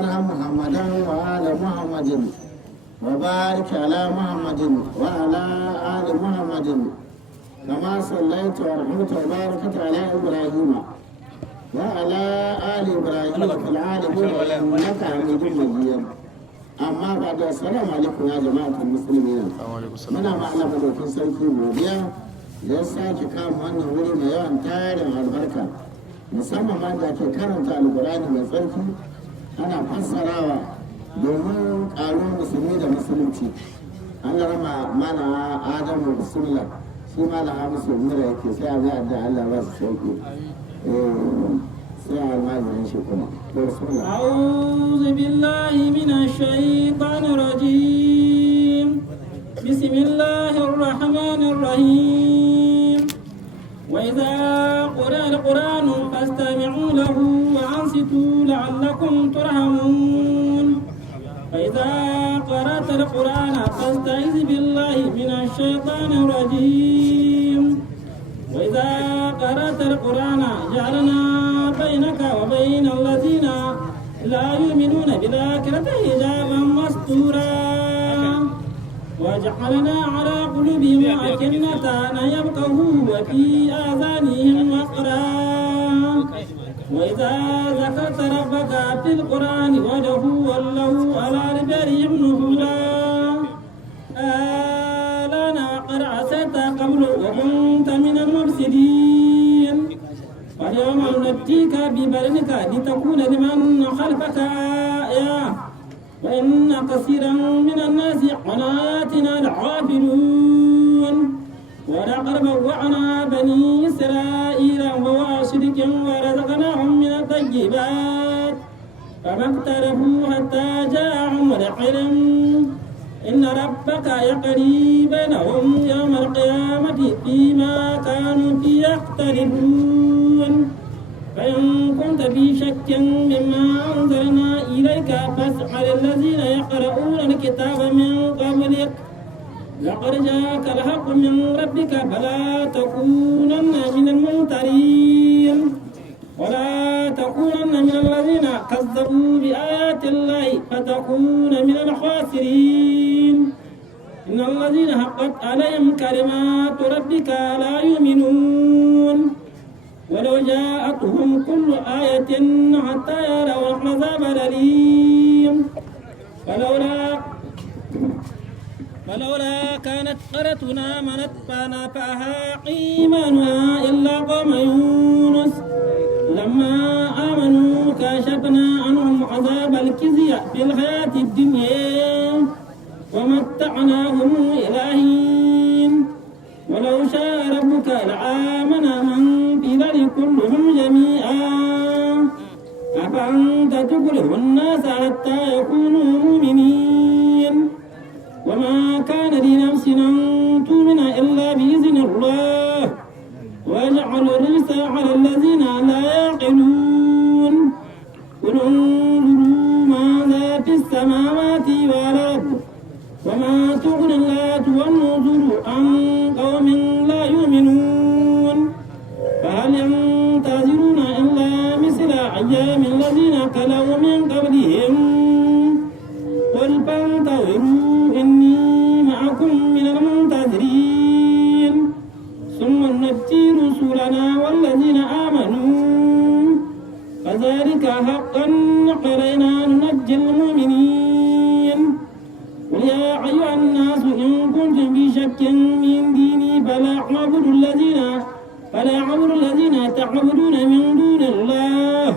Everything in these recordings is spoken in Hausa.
وارحم محمدا وآل محمد وبارك على محمد وعلى آل محمد كما صليت ورحمت وباركت على إبراهيم وعلى آل إبراهيم في العالمين إنك حميد مجيد. أما بعد السلام عليكم يا جماعة المسلمين. muna ma'ana madaukin sarki godiya da ya sake kama wannan wuri mai yawan tarin albarka, musamman ma da ke karanta alkurani mai tsarki ana fassarawa domin ƙaruwar musulmi da musulunci. an rama mana adamu bismillah shi ma da hamisu mura yake sai a ga da Allah ba su sauki sai a majirin shi kuma. أعوذ بالله من الشيطان الرجيم. بسم الله الرحمن الرحيم. وإذا قرأ القرآن فاستمعوا له وأنصتوا لعلكم ترحمون. فإذا قرأت القرآن فاستعذ بالله من الشيطان الرجيم. وإذا قرأت القرآن جعلنا بينك وبين الذين لا يؤمنون بالآخرة حجابا مستورا وجعلنا على قلوبهم أكنة أن يفقهوا وفي آذانهم وقرا. وإذا ذكرت ربك في القرآن وجهه ولوا على أدبارهم نفورا. آلان وقد عصيت قبل وكنت من المفسدين. فاليوم ننجيك ببدنك لتكون لمن خلفك آية وإن كثيرا من الناس عن آياتنا لغافلون. ولقد بوأنا بني إسرائيل مبوأ صدق ورزقناهم من الطيبات فما اقترفوا حتى جاءهم العلم. إن ربك يقضي بينهم يوم القيامة فيما كانوا فيه يختلفون. فإن كنت في شك مما أنزلنا إليك فاسأل الذين يقرؤون الكتاب من قبلك لقد جاءك الحق من ربك فلا تكونن من الممترين ولا تكونن من الذين كذبوا بآيات الله فتكون من الخاسرين. إن الذين حقت عليهم كلمات ربك لا يؤمنون ولو جاءتهم كل آية حتى يروا العذاب الأليم. فلولا كانت قريتنا آمنت فنفعها إيمانها إلا قوم يونس لما آمنوا كشفنا عنهم عذاب الخزي في الحياة الدنيا ومتعناهم إلى حين. ولو شاء ربك لآمن من في الأرض كلهم جميعا أفأنت تكره الناس حتى يكونوا مؤمنين. وما كان لنفس أن تؤمن إلا بإذن الله ويجعل الرجس على الذين لا يعقلون. قل انظروا ماذا في السماوات والأرض وما تغني الآيات والنذر عن قوم لا يؤمنون. فهل ينتظرون إلا مثل أيام الذين خلوا من قبلهم قل فانتظروا إني معكم من المنتظرين. ثم ننجي رسلنا والذين آمنوا فذلك حقا علينا ننجي المؤمنين. قل يا أيها الناس إن كنتم في شك من ديني فلا أعبد الذين تعبدون من دون الله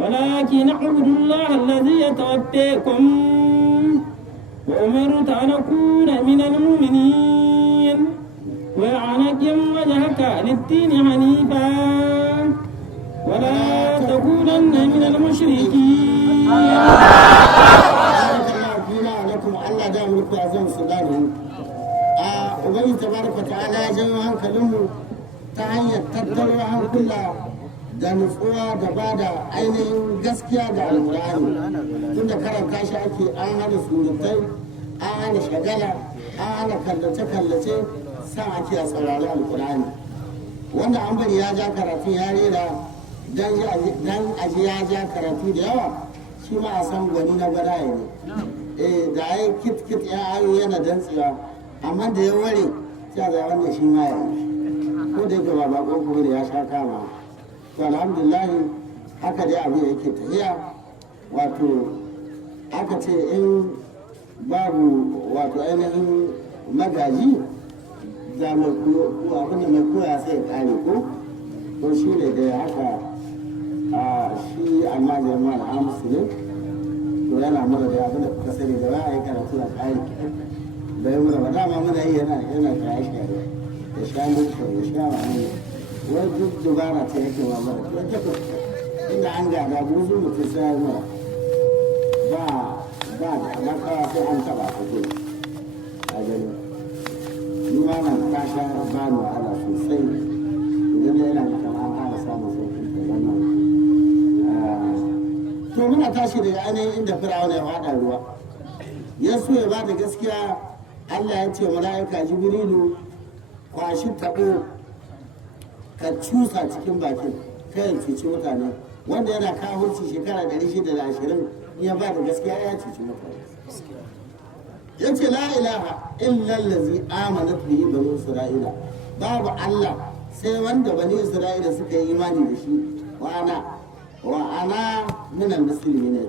ولكن أعبد الله الذي يتوفاكم وأمرت أن أكون من المؤمنين وأن أقم وجهك للدين حنيفا ولا تكونن من المشركين. Allah da mulku azam sudani ubangi tabaraka ta'ala ya janyo hankalinmu ta hanyar tattaro hankula da nutsuwa da bada ainihin gaskiya da alƙur'ani. Tunda karanta shi ake an hana surutai, an hana shagala, an hana kallace-kallace, sa ake a saurari alƙur'ani. Wanda an bari ya ja karatu ya rera dan aji ya ja karatu da yawa shi ma a san gwani na gwadaye ne da ya kit kit ya ayo yana dantsewa amma da ya ware sai a wannan shi ma ya yi ko da yake ba bakon kuma da ya sha kama to alhamdulillah haka dai abu yake tafiya wato aka ce in babu wato ainihin magaji da mai abin da mai koya sai ya kare ko to shi ne da haka a shi amma jama'a amsu ne to yana mura da abin da kuka sani da ba a yi karatu a kare da ya mura ba dama muna yi yana shaye shaye da sha mutu da sha wani wani duk dubara ta yake wa mura inda an gada buzu mutum sai ya mura ba da makawa sai an taba ta ke a gani ni ma na kasha ba ni wahala sosai idan yana kama an fara samun sauƙi da wannan to muna tashi daga ainihin inda firawuna ya faɗa ruwa ya so ya ba da gaskiya Allah ya ce mala'ika jibrilu kwashi taɓo ka cusa cikin bakin kai cuci mutane wanda yana kawurci shekara 620 ya ba da gaskiya ya cuci mutane ya ce la ilaha illallazi amanat bihi bani isra'ila babu Allah sai wanda bani isra'ila suka yi imani da shi wa ana minal musulmi ne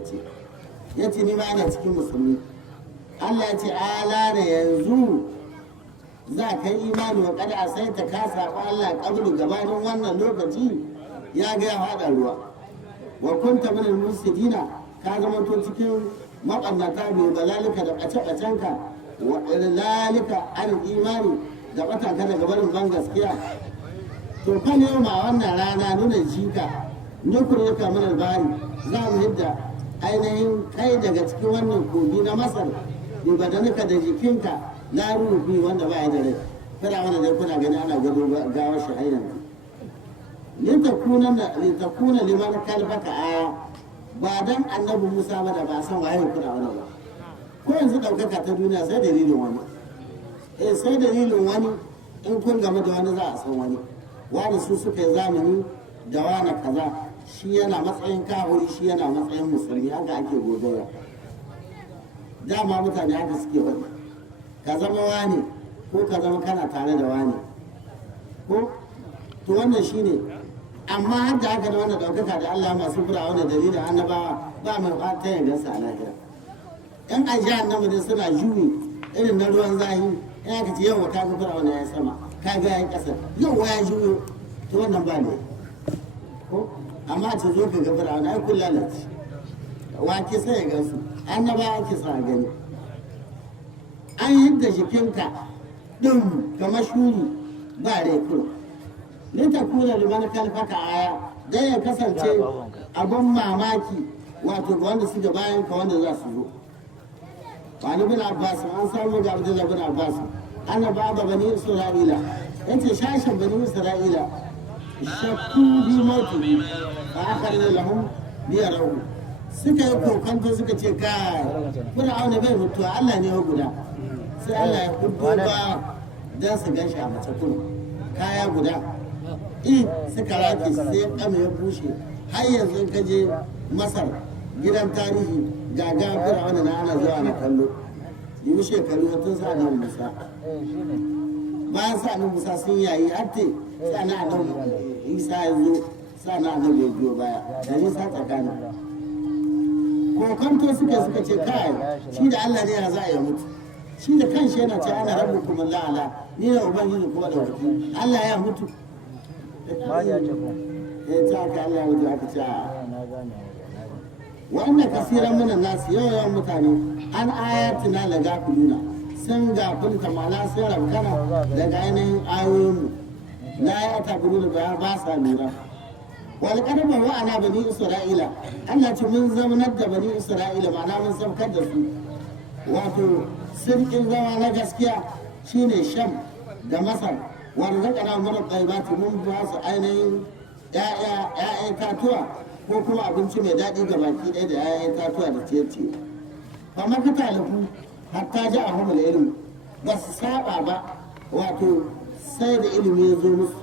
ya ce ni ma ana cikin musulmi Allah ya ce ala da yanzu za ka yi imani wa kada sai ta kasa ba Allah kabulu gabanin wannan lokaci ya ga ya fada ruwa wa kunta minal musidina ka zama to cikin maɓannata mai balalika da ɓace-ɓacenka wa lalika an imani da ɓatanka daga barin ban gaskiya to kan yau ma wannan rana nuna jika nukuri ka min albari za mu yadda ainihin kai daga cikin wannan kogi na masar bi badanika da jikinka la ruhi wanda ba ya da rai kada wanda dai kuna gani ana gado gawar shi hanyar litakuna liman kalbaka aya ba dan annabi Musa ba da ba san waye kuna wani ba ko yanzu daukaka ta duniya sai dalilin wani sai dalilin wani in kun game da wani za a san wani su suka yi zamani da wani kaza shi yana matsayin kahuri shi yana matsayin musulmi haka ake godoya dama mutane haka suke wani ka zama wani ko ka zama kana tare da wani ko to wannan shine amma har da haka da wannan daukaka da Allah masu fura wani dalilin annabawa ba mai fata yin gansa a lahira yan ajiya na mutum suna juyi irin na ruwan zahi in aka ce yau ka ga fura wani ya sama ka ga ya kasa yau ya juyo to wannan ba ne ko amma ta zo ka ga fura wani ai kun lalace wake sai ya gansu annabawa ake sa gani an yadda jikinka ɗin kamar shuri ba rai kuma lita kuna liman kalfaka aya dan ya kasance abin mamaki wato ga wanda suke bayan ka wanda za su zo wani bin abbas an samu ga abdullah bin abbas ana ba da bani isra'ila yace shashin bani isra'ila shakku bi mautu fa akharna lahum liyarahu suka yi kokanto suka ce kai fir'auna bai mutuwa Allah ne ya guda sai Allah ya hudu ba dan su ganshi a mace kuma kaya guda suka rake sai kama ya bushe har yanzu ka je Masar gidan tarihi ga gafira wanda na ana zuwa na kallo yi shekaru tun sa nan Musa bayan sa nan Musa sun yayi hatte sa na nan Isa ya zo sa na nan bai biyo baya da nisa tsakanin kokanto suka ce kai shi da Allah ne ya za a yi mutu shi da kanshi yana ce ana rabu kuma la'ala ni da ubangiji kuma da wakil Allah ya mutu ta aka Allah ya aka ce wannan kasiran mana nasu yawan mutane an ayatina la gafiluna sun gafilta ma'ana sun rabkana daga ainihin ayoyinmu la ya tabiru da ba sa lura wal qadama wa ana bani isra'ila Allah ce mun zamanar da bani isra'ila ma'ana mun saukar da su wato sirkin zama na gaskiya shine sham da masar wanda zaka na mara tsaibati mun ba su ainihin ya'ya tatuwa ko kuma abinci mai daɗi ga baki ɗaya da ya'ya tatuwa da ciye-ciye fa maka talafu hatta ja a humul ilmi ba su saba ba wato sai da ilimi ya zo musu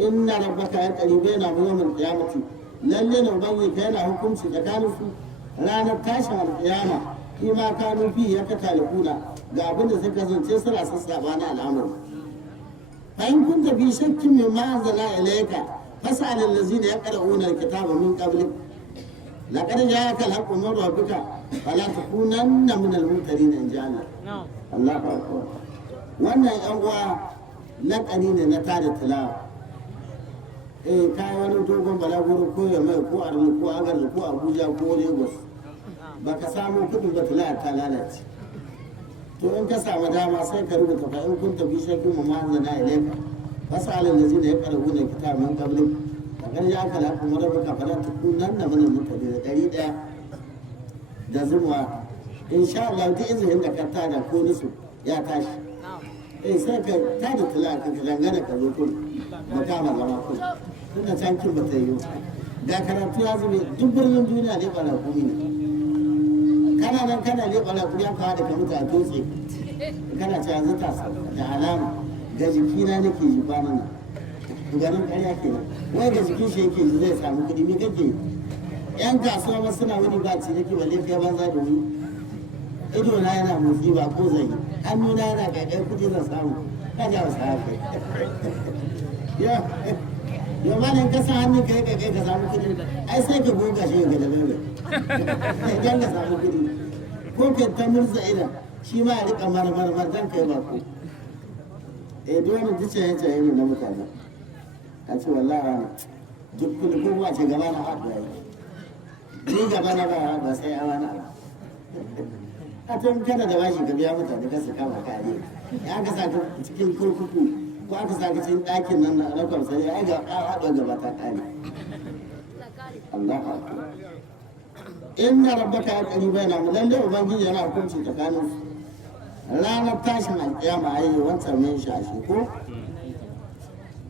inna rabbaka ya qaribe na yawmul qiyamati lalle ne ubangi ka yana hukunci tsakanin su ranar tashin alƙiyama fi ma kanu fi ya ka talibuna ga abin da suka zance suna sassaba na al'amari bayan kun tafi shakkin mai ma'azala ilaika fasal allazina yaqra'una alkitaba min qablik laqad ja'aka al-haqqu min rabbika fala takunanna min al-mumtarin in ja Allah Allahu akbar wannan yan uwa laƙani ne na tada tilawa kayan wani dogon balaguro ko ya mai ko armi ko agarza ko abuja ko lagos ba ka samu kudin ba tilawa ta lalace to in ka samu dama sai ka rubuta fa in kun tafi shakin mu ma zana ilaika fasalin da zina ya karbu da kitabun qablin a kan ya kala kuma rabbaka fala takunanna min al-mutadin da 100 da zumuwa insha Allah duk izinin da ka tada ko nusu ya tashi sai ka tada tilawa ka dangana ka zo kun ba kama zama kun tunda can kin ba ta yi ga karatu ya zube duk birnin duniya ne bala kumi ne kana nan kana ne bala kumi ya kawo da ka mutu a dutse kana ce yanzu ta da alama ga jikina nake ji bana nan ganin ƙarya kenan wai ga jikin shi yake ji zai samu kuɗi me kake yan kasuwa ma suna wani ba ci nake balle kai banza da wuri ido na yana motsi ba ko zai hannu na yana kai kuɗi zan samu ka ja wasu haka yau ma ne ka sa hannun kai ka samu kuɗi ai sai ka goga shi ga da bebe idan ka samu kuɗi ko ka ta murza idan shi ma ya rika marmar dan kai ba ko duk wani duk ce yace ne na mutane a ce wallahi duk kuɗi ko ba ce gaba na haɗu ya ni gaba na ba sai awa na a tun kana da bashi ka biya mutane ka su kama kare ya ka sa ka cikin kurkuku ko aka sa ka cikin ɗakin nan na kwamsa ya ga haɗuwa gaba ta ƙare Allah akbar inna rabbaka ya ƙari bai na mu lalle ubangiji yana hukunci tsakanin su ranar tashin alƙiyama a yi wancan mai shashi ko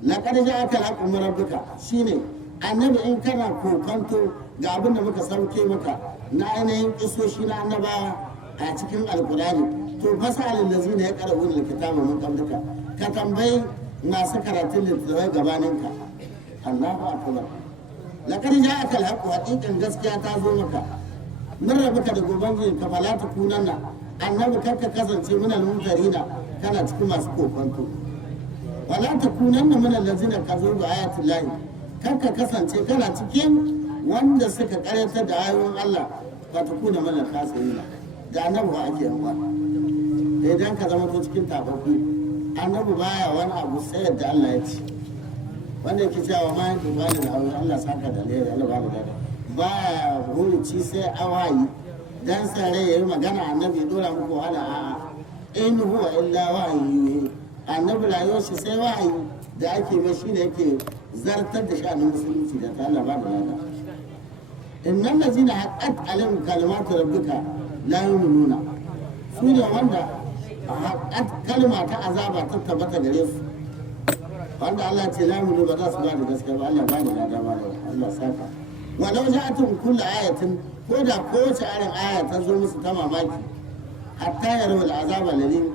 laqad ja'aka al-haqqu min rabbika shine annabi in kana kokanto ga abin da muka sauke maka na ainihin kisoshi na annabawa a cikin alkurani to fasalin da zina ya karabu da kitaba mun kamduka ka tambayi masu karatun littattafai gabaninka Allahu akbar laqad ja'aka al-haqqu haqiqan gaskiya ta zo maka mun rabuka da ubangiji ka fala ta kunanna annabi karka kasance min al-mumtarina kana cikin masu kokonto wala ta kunanna min allazina kazabu ayati llahi karka kasance kana cikin wanda suka karanta da ayoyin Allah ba ta kuna min al-khasirina da annabi ba ake yawa idan ka zama to cikin tafafi annabi baya wani abu sai yadda Allah ya ci wanda yake cewa ma yanke bani da aure Allah saka da alheri Allah ba da baya hurici sai awayi dan sare yayi magana annabi dora muku wahala a'a in huwa illa wahyi annabi rayuwar shi sai wahayi da ake mai shine yake zartar da sha'anin musulunci da ta Allah ba da lada innal ladzina haqqat alaihim kalimatu rabbika la yu'minuna su ne wanda haqqat kalma ta azaba ta tabbata gare su wanda Allah ce la yu'minu ba za su ba da gaskiya ba Allah ba da lada ba da Allah saka walau ja'atun kullu ayatin ko da kowace irin aya ta zo musu ta mamaki hatta yarwa al'azaba lalim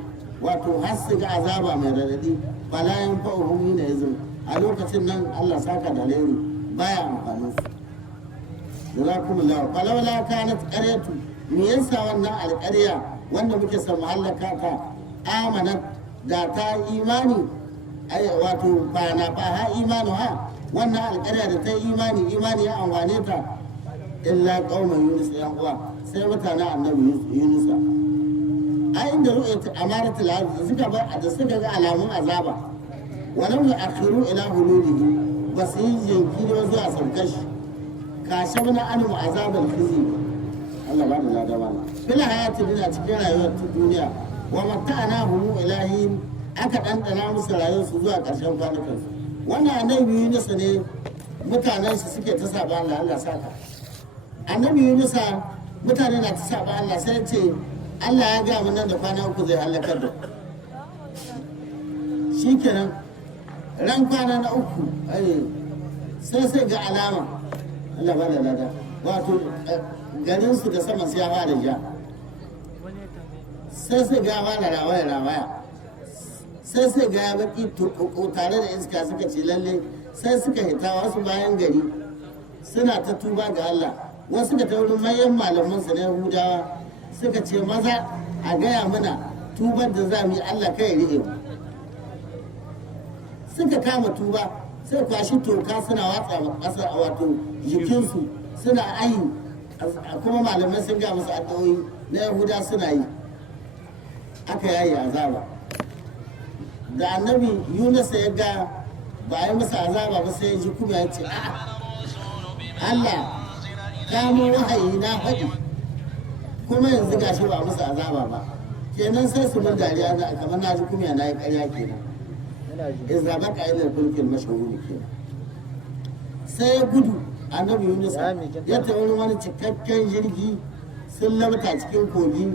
wato har su ga azaba mai radadi fala yanfa'uhum hina yazun a lokacin nan Allah saka da alheri baya amfani su jazakumullahu falawla kanat qaryatu me yasa wannan alƙarya wanda muke son muhallaka ta amanat da ta imani ai wato ba na fa ha imanu ha wannan alƙarya da ta imani ya amfane ta illa qauman yunus yan uwa sai mutanen annabi yunusa a inda ru'ayat amaratul ardi suka bar da suka ga alamun azaba walau ya akhiru ila hululihi bas yi jinkiri zuwa saukar shi ka shabna anu azabal khizi Allah ba da lada ba fil hayati dina cikin rayuwar duniya wa mata'ana hum ilahin aka dandana musu rayuwar su zuwa karshen kwanukan su wannan annabi yunusa ne mutanen su suke ta saba Allah saka annabi yunusa mutane na ta saba Allah sai ce Allah ya ga mun nan da kwana uku zai halakar da shi kenan ran kwana na uku sai ga alama Allah ba da lada wato garin su da saman su ya fara ja sai ga fara rawaya sai ga ya baki tare da iska suka ce lalle sai suka hita wasu bayan gari suna ta tuba ga Allah wasu da taurin manyan malamansu na Yahudawa suka ce maza a gaya mana tubar da za mu yi Allah kai rihe mu. Suka kama tuba sai kwashi toka suna watsa ƙasa a wato jikinsu suna ayi, kuma malamai sun ga musu addu'o'i na Yahuda suna yi, aka yayi azaba. Da annabi Yunus ya ga ba a yi masa azaba ba sai ya ji kuma ya ce a'a Allah kamo wahayi na faɗi kuma yanzu gashi ba a masa azaba ba, kenan sai su mun dariya na kamar na ji kuma na yi ƙarya kenan. Izza baka ila fulkil mashhur kenan. Sai ya gudu annabi Yunus ya tafi wani cikakken jirgi sun labta cikin kogi.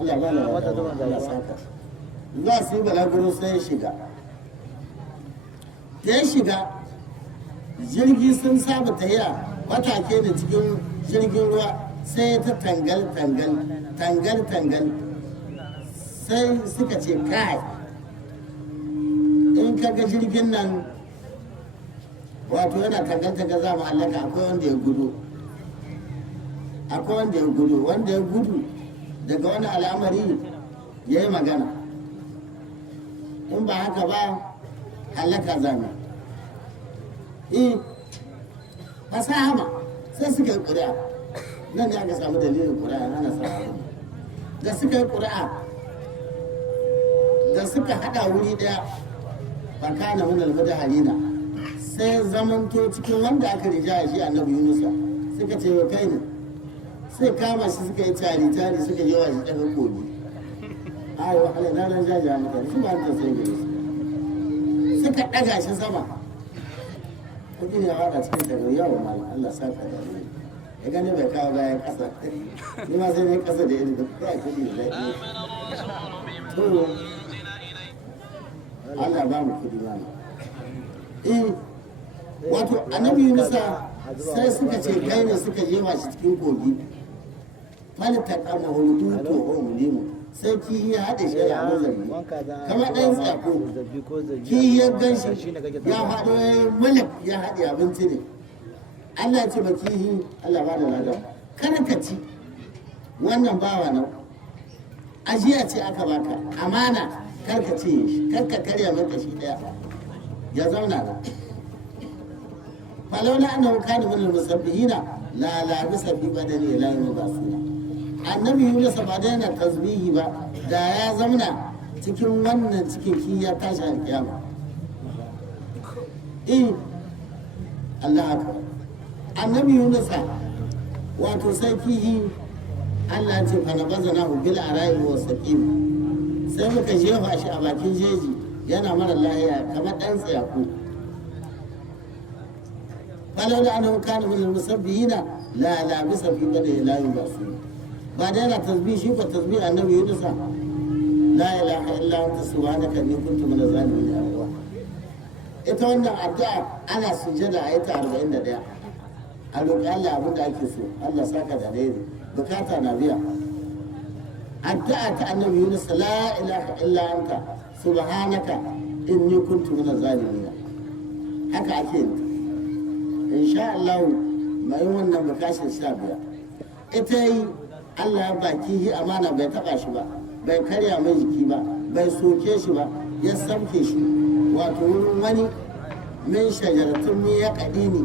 Allah ba Allah saka. Za su yi balaguro sai ya shiga. Da ya shiga jirgi sun saba tafiya watake da cikin jirgin ruwa sai ta tangal sai suka ce kai in kaga jirgin nan wato yana tangal za mu hallaka, akwai wanda ya gudu daga wani al'amari ya yi magana, in ba haka ba hallaka za mu fasaha ma sai suka yi ƙuri'a. Nan ne aka samu dalilin ƙuri'a ana samu da suka yi ƙuri'a da suka haɗa wuri ɗaya fakana min al-mudahhalina sai zamanto cikin wanda aka rija shi annabi Yunusa suka ce wa kai ne, sai kama shi suka yi tari suka yi wa shi daga kogi. Ai wa ala nan jaja mutane su ba ta sai gare su suka daga shi sama, kudi ne waka cikin daga yawa mallam Allah saka da ni ya gane bai kawo bayan kasa ni ma sai ne kasa da irin da kai kudi da to Allah ba mu kudi ba wato annabi Yunusa sai suka ce kai ne suka jefa shi cikin kogi, falta kama hudu to umulimu sai ki ya haɗe shi da mazari kamar ɗan tsako, ki ya gan shi ya haɗo ya yi mulk ya haɗe abinci ne. Allah ya ce ba kihi, Allah ba da lada kada ka ci wannan bawa nan ajiya ce aka baka amana, kar ka ce shi, kar ka karya maka shi ɗaya ya zauna da falaula annahu kana min al-musabbihina la labisa fi badani ila yawm basuna. Annabi Yunus ba da yana tasbihi ba da ya zauna cikin wannan cikin ki ya tashi alkiyama. Allah akbar. Annabi Yunus wato sai kihi Allah ce fa nabazana bil ara'i wa saqim, sai muka jefa shi a bakin jeji yana mara lahiya kamar dan tsayaku. فلولا انه كان من المسبحين لا لابس في بدنه لا يبصر. بعدين التسبيح شوف التسبيح النبي يونس لا اله الا انت سبحانك اني كنت من الظالمين يا الله. ita wannan addu'a ana sujada a ita 41 a roƙi Allah abin da ake so, Allah saka da daidai bukata na biya. Addu'a ta annabi Yunus la ilaha illa anta subhanaka inni kuntu min az-zalimin, haka ake yi. Insha Allah mai wannan bukashin 15 ita yi Allah baki yi amana, bai taba shi ba, bai karya mai jiki ba, bai soke shi ba, ya samke shi wato wurin wani min shajaratun mi ya kadini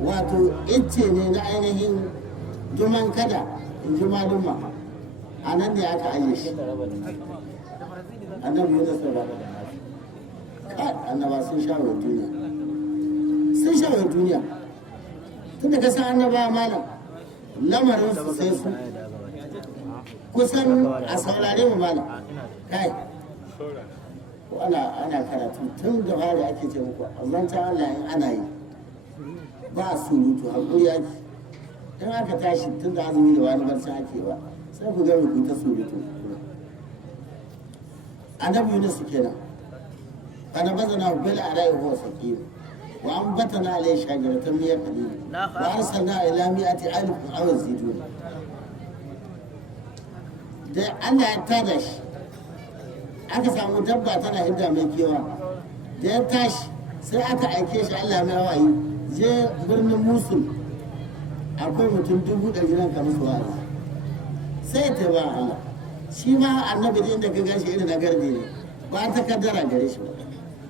wato icce ne na ainihin juman kada in ji maluma a nan ne aka aje shi. Annabi Yunus ba da annaba sun sha wa duniya, sun shawar duniya tun da kasa annaba malam lamarin su sai su kusan a saurare mu malam kai ko ana karatu tun da fari ake ce muku zancen Allah in ana yi ba surutu hakuri yaki, in aka tashi tun da azumi da wani barci ake ba sai ku gami ku ta surutu. Annabi Yunus kenan ana bazana bil ara'i huwa saqim وأنبتنا عليه شجرة من يقطين وأرسلنا إلى 100,000 أو يزيدون. da Allah ya tada shi aka samu dabba tana hidda mai kewa, da ya tashi sai aka aike shi Allah mai wayi je birnin Musul akwai mutum 100,000 nan ka musu wa'azi sai ta ba Allah shi ma annabi din da ka gashi irin na gardi ne ba ta kaddara gare shi ba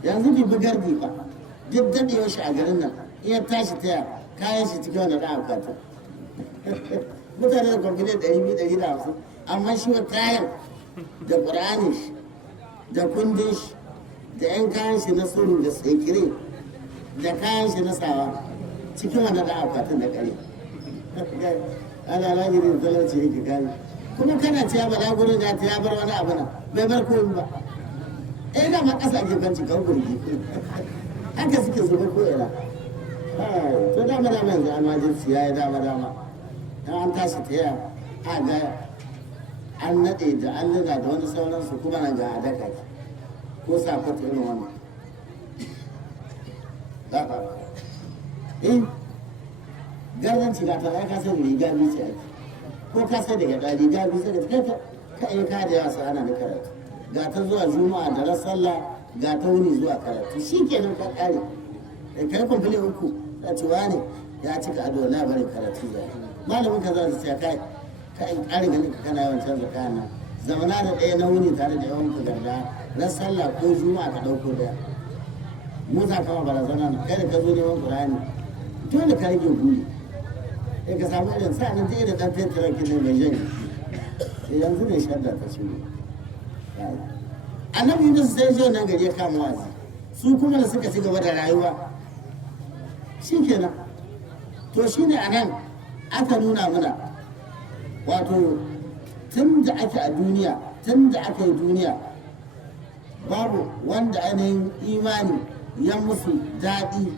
yanzu bi bi gardi ba duk dadewar shi a garin nan in ya tashi taya kayan shi cikin wani ɗan akwatin mutane da kwamfani 200-250 amma shi wa kayan da ƙur'ani shi da kundin shi da 'yan kayan shi na suru da sekire da kayan shi na sawa cikin wani ɗan akwatin da ƙare ana lagirin talauci yake gani kuma kana ce ya bala gurin da ta ya bar wani abu nan bai bar komi ba da ma ƙasa ake kwanci kan gurgi haka suke zuba ko ina to dama yanzu emergency ya yi dama an tashi ta yaya a ga an naɗe da an lina da wani sauransu kuma na ga adaka ko safat irin wannan gardanci ga ta ka sai riga biyu ce ake ko ka sai daga ɗari riga biyu sai ka yi ka da yawa sai ana da karatu ga ta zuwa juma'a da ran sallah ga ta wuni zuwa karatu shi kenan ka ƙare kai kwamfani uku ta ce wani ya cika ado na bari karatu zai malamin ka za su ce kai in ƙari ganin ka kana yawan canza kayan nan zamana da ɗaya na wuni tare da yawan ka garda ran sallah ko juma'a ka ɗauko ɗaya musa kama barazana na kai da ka zo neman ƙur'ani dole ka rage guri ka samu irin sa nan ta da ɗan fetirar kinan mai jan yanzu ne shadda ta ce annabi yunus sai zo nan gari ya kama wazi su kuma da suka ci gaba da rayuwa shi kenan to shi ne a nan aka nuna mana wato tun da ake a duniya tun da aka yi duniya babu wanda ainihin imani ya musu daɗi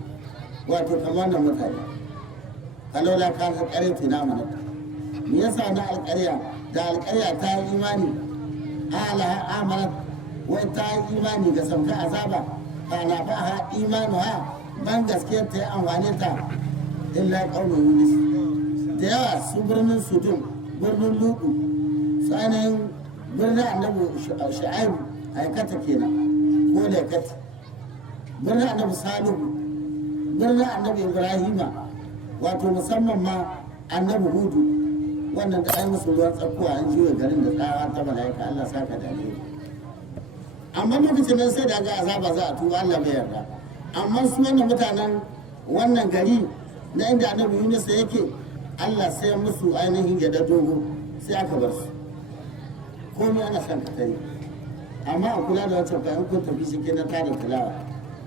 wato kamar da mutane kalola ka alƙarya tuna mana me yasa na alƙarya da alƙarya ta yi imani alaha amanat wai ta yi imani ga sauka azaba ta na fa ha imanu ha ban gaskiyar ta yi amfani ta illa ƙaunar yunus da yawa su birnin sudun birnin lugu su ainihin birnin annabi sha'aibu aikata kenan ko laikata birnin annabi salihu birnin annabi ibrahima wato musamman ma annabi hudu wannan da ai musu ruwan tsakuwa an jiwa garin da tsawa ta mala'ika Allah saka da ne amma lokacin nan sai da ga azaba za a tuba Allah bai yarda amma su wannan mutanen wannan gari na inda annabi Yunus yake Allah sai musu ainihin gada dogo sai aka bar su komai ana son ka tare amma a kula da wancan fa in kun tafi shi ke na tada tilawa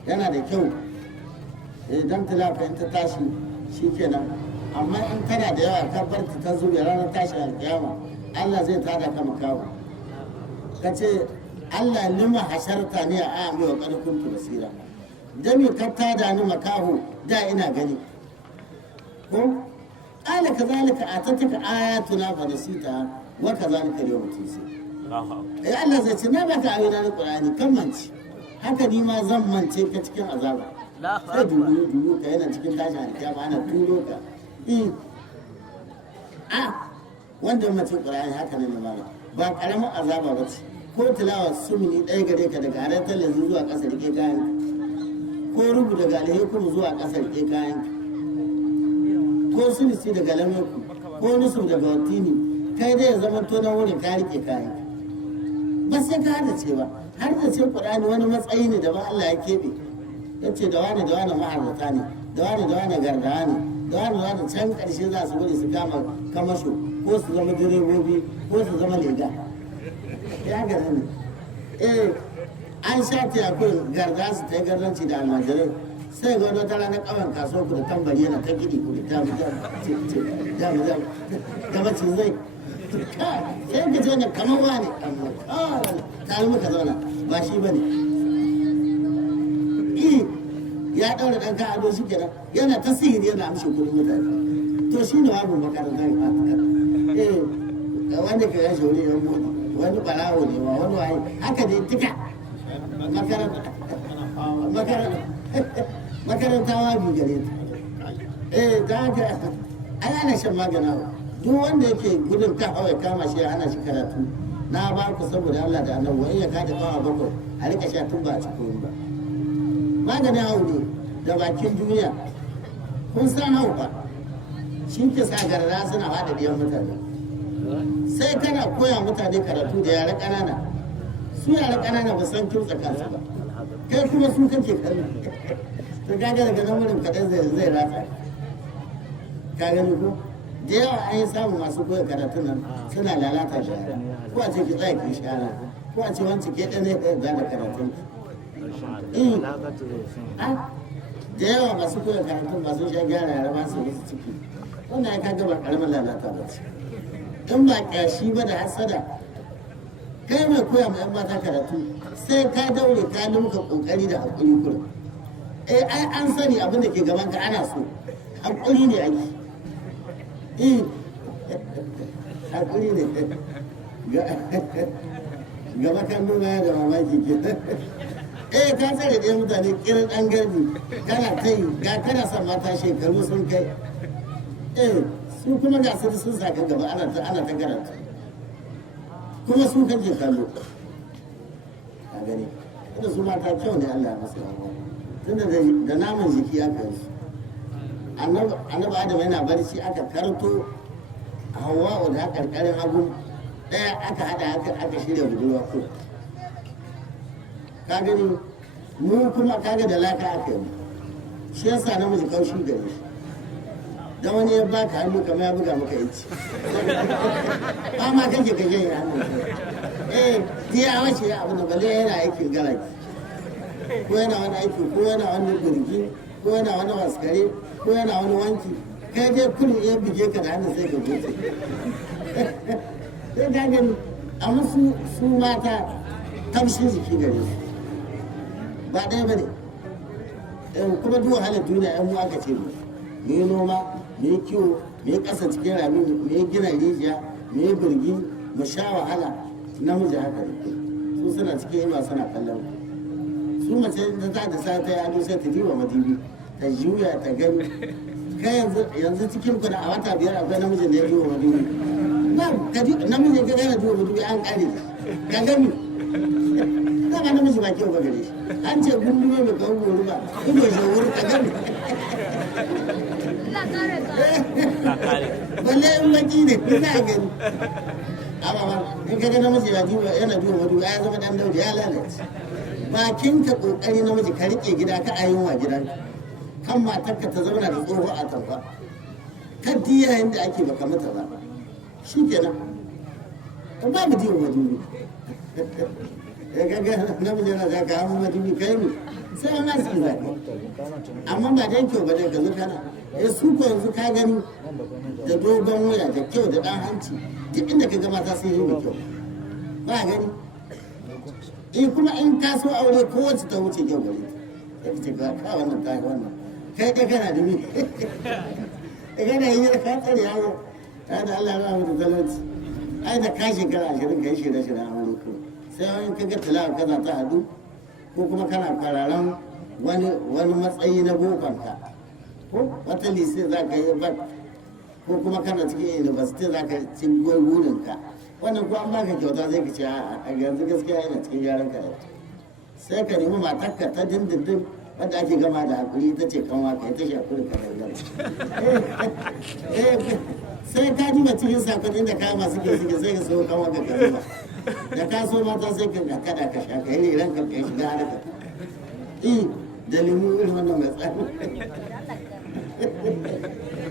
yana da kyau idan tilawa in ta tashi shikenan amma in kana da yawa ka bar ta zube ranar tashi alkiyama Allah zai tada ka makawo ka ce Allah lima hasharta ne a ami wa kuntu basira da me ka tada ni makaho da ina gani ko qala kazalika atatika ayatuna fa nasita wa kazalika yawma tusi Allah zai ce na baka ayoyi na Qur'ani kan manci haka ni ma zan mance ka cikin azaba sai dubu ka yana cikin tashin alkiyama ana turo ka wanda mace Qur'ani haka ne mala ba karamin azaba ba ce ko tilawa sumini ɗaya gare ka daga haratar yanzu zuwa ƙasa rike kayan ko rubu daga alhekuru zuwa ƙasa rike kayan ko sulisi daga lameku ko nusu daga watini kai dai ya zama to na wurin ka rike kayan ba sai ka hada ce ba har da ce Qur'ani wani matsayi ne da ba Allah ya keɓe ya ce da wani ma'arzata ne da wani gardawa ne da wani can ƙarshe za su bari su kama kamasho ko su zama direbobi ko su zama lega ya gada ne an sha ta yakun garda su ta yi gardanci da almajirai sai ga wata rana kawan kasuwa ku da tambari yana ta gidi ku da gabacin zai sai ka ce wani kamar wani ta yi muka zauna ba shi ba ne ya ɗaura ɗan ka ado shi kenan yana ta sihiri yana amshi kuɗin mutane to shi ne babu makaranta ya fata wanda ka yashe wani yan motsi wani barawo ne ma wani waye haka dai duka makaranta wa bi gare ta ta haka ai ana shan magana duk wanda yake gudun ka hawa kama shi ana shi karatu na ba ku saboda Allah da annabi wai ya kada kawa bakwai a rika sha tun ba a cikin ba maganin hau ne da bakin duniya kun san hau ba shi ke sa garara suna haɗa ɗiyan mutane. Sai kana koya mutane karatu da yara ƙanana, su yara ƙanana ba san kimtsa kansu ba, kai kuma su kake kallo. To kaga daga nan wurin kaɗan zai ratsa. Ka gani ko? Da yawa an yi samun masu koya karatun nan suna lalata da yara. Ko a ce ki tsaya ki shara, ko a ce wancan ke ɗan ne ɗaya da karatun. Da yawa masu koya karatun masu sha gyara yara masu wasu ciki. Wannan ya kaga ba ƙaramin lalata ba ce. In ba ƙyashi ba da hasada, kai mai koya ma 'yan mata karatu sai ka daure ka lumka ƙoƙari da haƙuri kurum. Ai an sani abin da ke gaban ka ana so, haƙuri ne ake. Haƙuri ne. Gaba kan nuna da mamaki ke. Ka tsare ɗaya mutane kiran ɗan garbi, kana ta yi, ga kana son mata shekaru sun kai. Su kuma ga su sun saka gaba ana ta karatu. Kuma su kan ke kallo. A gani, inda su mata kyau ne Allah masu yawa. Tunda da naman jiki aka yi su. Annabi Adam yana barci aka karto a Hawwa'u da karkarin hagu ɗaya aka haɗa aka shirya budurwa ko. Ka gani mu kuma kaga da laka aka yi. Shi yasa namiji kaushi gare shi. Da wani ya baka hannu kamar ya buga maka yanci. Ba ma kake ka janye hannu. Diya wace ya abu da balle yana aikin garaki. Ko yana wani aiki, ko yana wani birgi, ko yana wani waskare, ko yana wani wanki. Kai dai kullum ya buge ka da hannu sai ka goce. Sai ka gani, amma su mata kamshin jiki gare su. Ba ɗaya ba ne. Kuma duk wahalar duniya ‘yan mu aka ce mu. Me noma, me kiwo, me ƙasa cikin rami, me gina rijiya, me birgi, mu sha wahala, namiji haka ne. Su suna cikin ima suna kallon. Su mace da ta sa ta yi ado sai ta diba madibi, ta juya ta gani. Kai yanzu cikin kuna a wata biyar akwai namijin da ya diba madibi. Namijin ka gana diba madibi an ƙare. Ka gani. Ba namiji ba kyau ba gare shi. An ce gundume mai kawo goro ba, ido shi wuri ka gani. Balle in baki ne, ina gani. Amma ba, in ka ga namiji yana duba wadu ya zama dan daudi ya lalace. Bakin ka kokari namiji ka rike gida ka ayyuwa gidanka. Kan matarka ta zauna da tsoho a tamfa. Ka diya yadda ake baka mata ba. Shi kenan. Ba mu diwa wadu. Gaga namiji yana da ka hamu madubi kai ne sai an nasu zaɓe amma ba dan kyau ba daga zukana su ko yanzu ka gani da dogon wuya da kyau da ɗan hanci duk inda ka gama ta sai yi mai kyau ba gani kuma in ka so aure kowace ta wuce kyau gare ta ce ka wannan ta yi wannan kai da kana da mi kana yi da ka tsare yawo ta da Allah ya rahama da talauci ai da ka shekara 20 kai shirye-shiryen aure ko sai wani kaga tilawa kaza ta hadu ko kuma kana kwararan wani matsayi na bokonka ko wata lise za ka yi bat ko kuma kana cikin university za ka ci burinka wannan ko an baka kyauta zai ka ce a yanzu gaskiya yana cikin yaran ka sai ka nemi matarka ta dindindin wadda ake gama da hakuri ta ce kanwa ka ita shakuri ka dangane sai ka ji ba cikin sakonin da kaya masu ke suke sai ka so kanwa ka karima da ka so mata sai ka kada ka sha ka yi ranka ka shiga harka da limu irin wannan mai tsari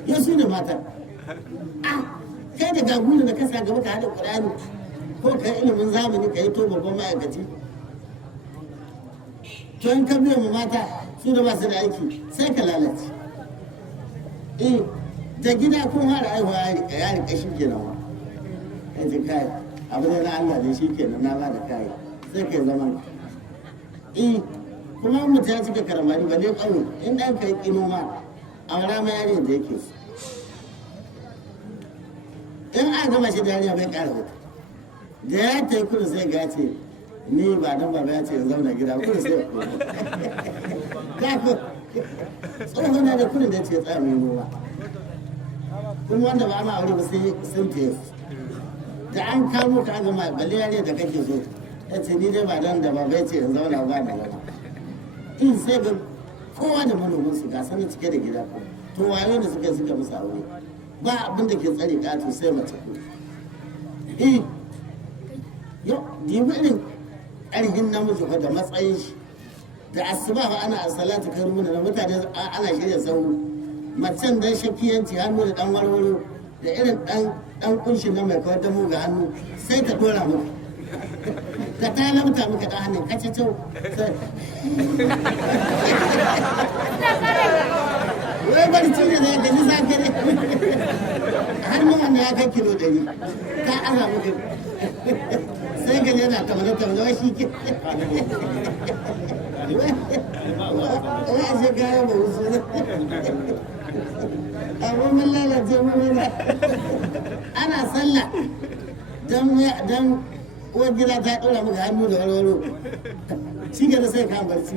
ya su ne mata kai da gagulu da kasa gaba ka hada ƙur'ani ko ka ilimin zamani ka yi to babban ma'aikaci to in ka biya ma mata su da ba su da aiki sai ka lalace da gida kun hada aihuwa ya rika shi kenan wa yanzu kai abu da na Allah ne shi kenan na ba da kai sai kai zaman kuma mutum ya cika karamari ba dai ƙauye in ɗan ka yi ƙino ma a wara ma yare da yake su in aka gama shi da yariya bai ƙara wata da ya ta yi kudu sai ga ce ni ba dan baba ya ce in zauna gida kudu sai ya ko tsohon na da kudu da ce tsaya mai noma kuma wanda ba ma aure ba sai sun fiye da an kamo ka gama balle yariya da kake so ya ce ni dai ba dan da baba ya ce in zauna ba da zama in sai ga kowa da manomin su ga sanin cike da gida ko to wayo da suka musu aure ba abin da ke tsare ƙato sai mace ko yau dibi irin ƙarfin namiji ko da matsayin shi da asuba ba ana asalatu karmuna da mutane ana shirya sauro macen dan shakiyanci hannu da dan warwaro da irin dan kunshin na mai kawar da mu ga hannu sai ta dora mu ka ta lamta muka da hannun kace to wai bari cin da ga ji zaka ne hannun wanda ya kai kilo 100 ka aza muka sai ga yana tamar wai shi ke wai a shekara ba wasu amma mun lalace mu mana ana sallah dan uwar gida ta ɗora maka hannu da warwaro shi ke da sai ka barci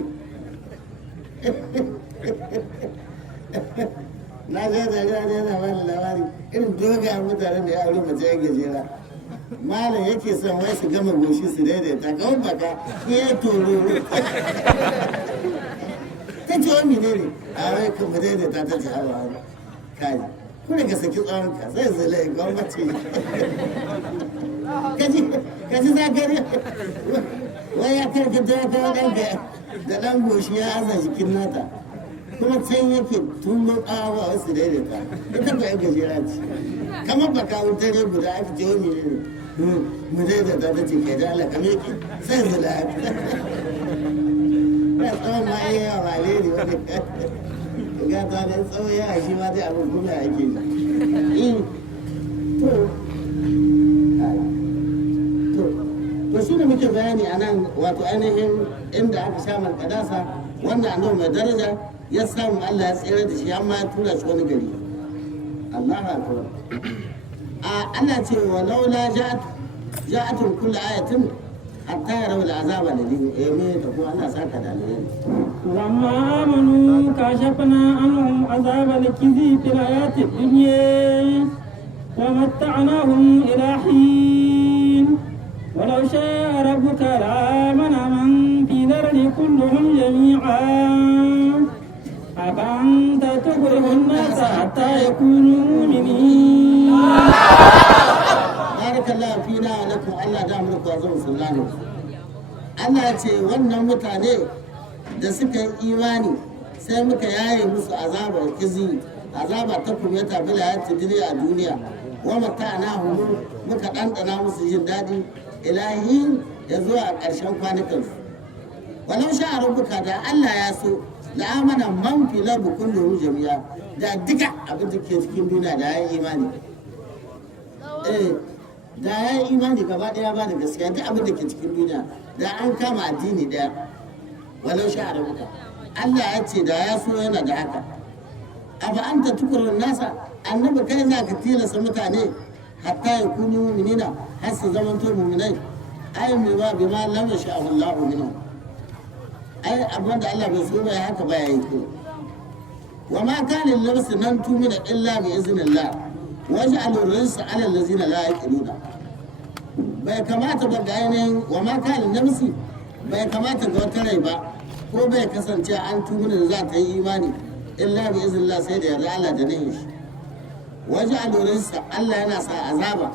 na ga da yana wani labari irin dogayen mutanen da ya aure mace ya gajera malam yake son wai su gama goshi su daidaita kawai baka ya tororo ta ce wani ne ne a wai kuma daidaita ta ce hawa wani kai kuna ka saki tsawon ka sai zai gwamnati kaji zakari wai ya karkata ya kawo ɗanka da ɗan goshi ya aza jikin nata kuma can yake tuno ƙawa wasu daidaita ita ba yan gajera ce kamar baka wutar guda aka ce wani ne ne mu daidaita ta ce kai da Allah kame ki sai zula ya tsawon ma yi yawa ba leri wani gata da tsawon yawa shi ma dai abin kuma ake to shi da muke bayani a nan wato ainihin inda aka sha kadasa wannan annabi mai daraja ya samu Allah ya tsere da shi amma ya tura shi wani gari Allahu akbar Allah ce wa laula ja'atun kullu ayatin hatta yarawul azaba alladhi me ta ko Allah saka da alheri lamma amanu kashafna anhum azaba al-khizi fil hayati dunya wa matta'nahum ila hin ولو شاء ربك لآمن من في الأرض كلهم جميعا أفأنت تكره الناس حتى يكونوا مؤمنين بارك الله فينا ولكم الله دام لكم وزوم سلانه Allah ce wannan mutane da suka yi imani sai muka yaye musu azabar kizi azaba ta kumeta bila ya tidiri a duniya wa mata'ana hulu muka ɗanɗana musu jin daɗi ilahi ya zuwa a ƙarshen kwanakansu walau sha rubuka da Allah ya so la'amana man filar bukun da jami'a da duka abin da ke cikin duniya da ya yi imani da ya yi imani gaba ɗaya ba da gaskiya duk abin da ke cikin duniya da an kama addini ɗaya walau sha rubuka Allah ya ce da ya so yana da haka abu an ta tukurin nasa annabi kai za ka tilasta mutane hatta ya kunu mu'minina har su zaman to mu'minai ai mai ba bi ma lam yasha Allah minhu ai abin da Allah bai so bai haka ba yayi ko wa ma kana labs nan tumina illa bi iznillah waj'alu rizqa ala allazina la yaqiluna bai kamata ba ga ainihin wa ma kana nafsi bai kamata ga wata rai ba ko bai kasance an tumina da za ta yi imani illa bi iznillah sai da yarda Allah da nayin shi waje alurinsa Allah yana sa azaba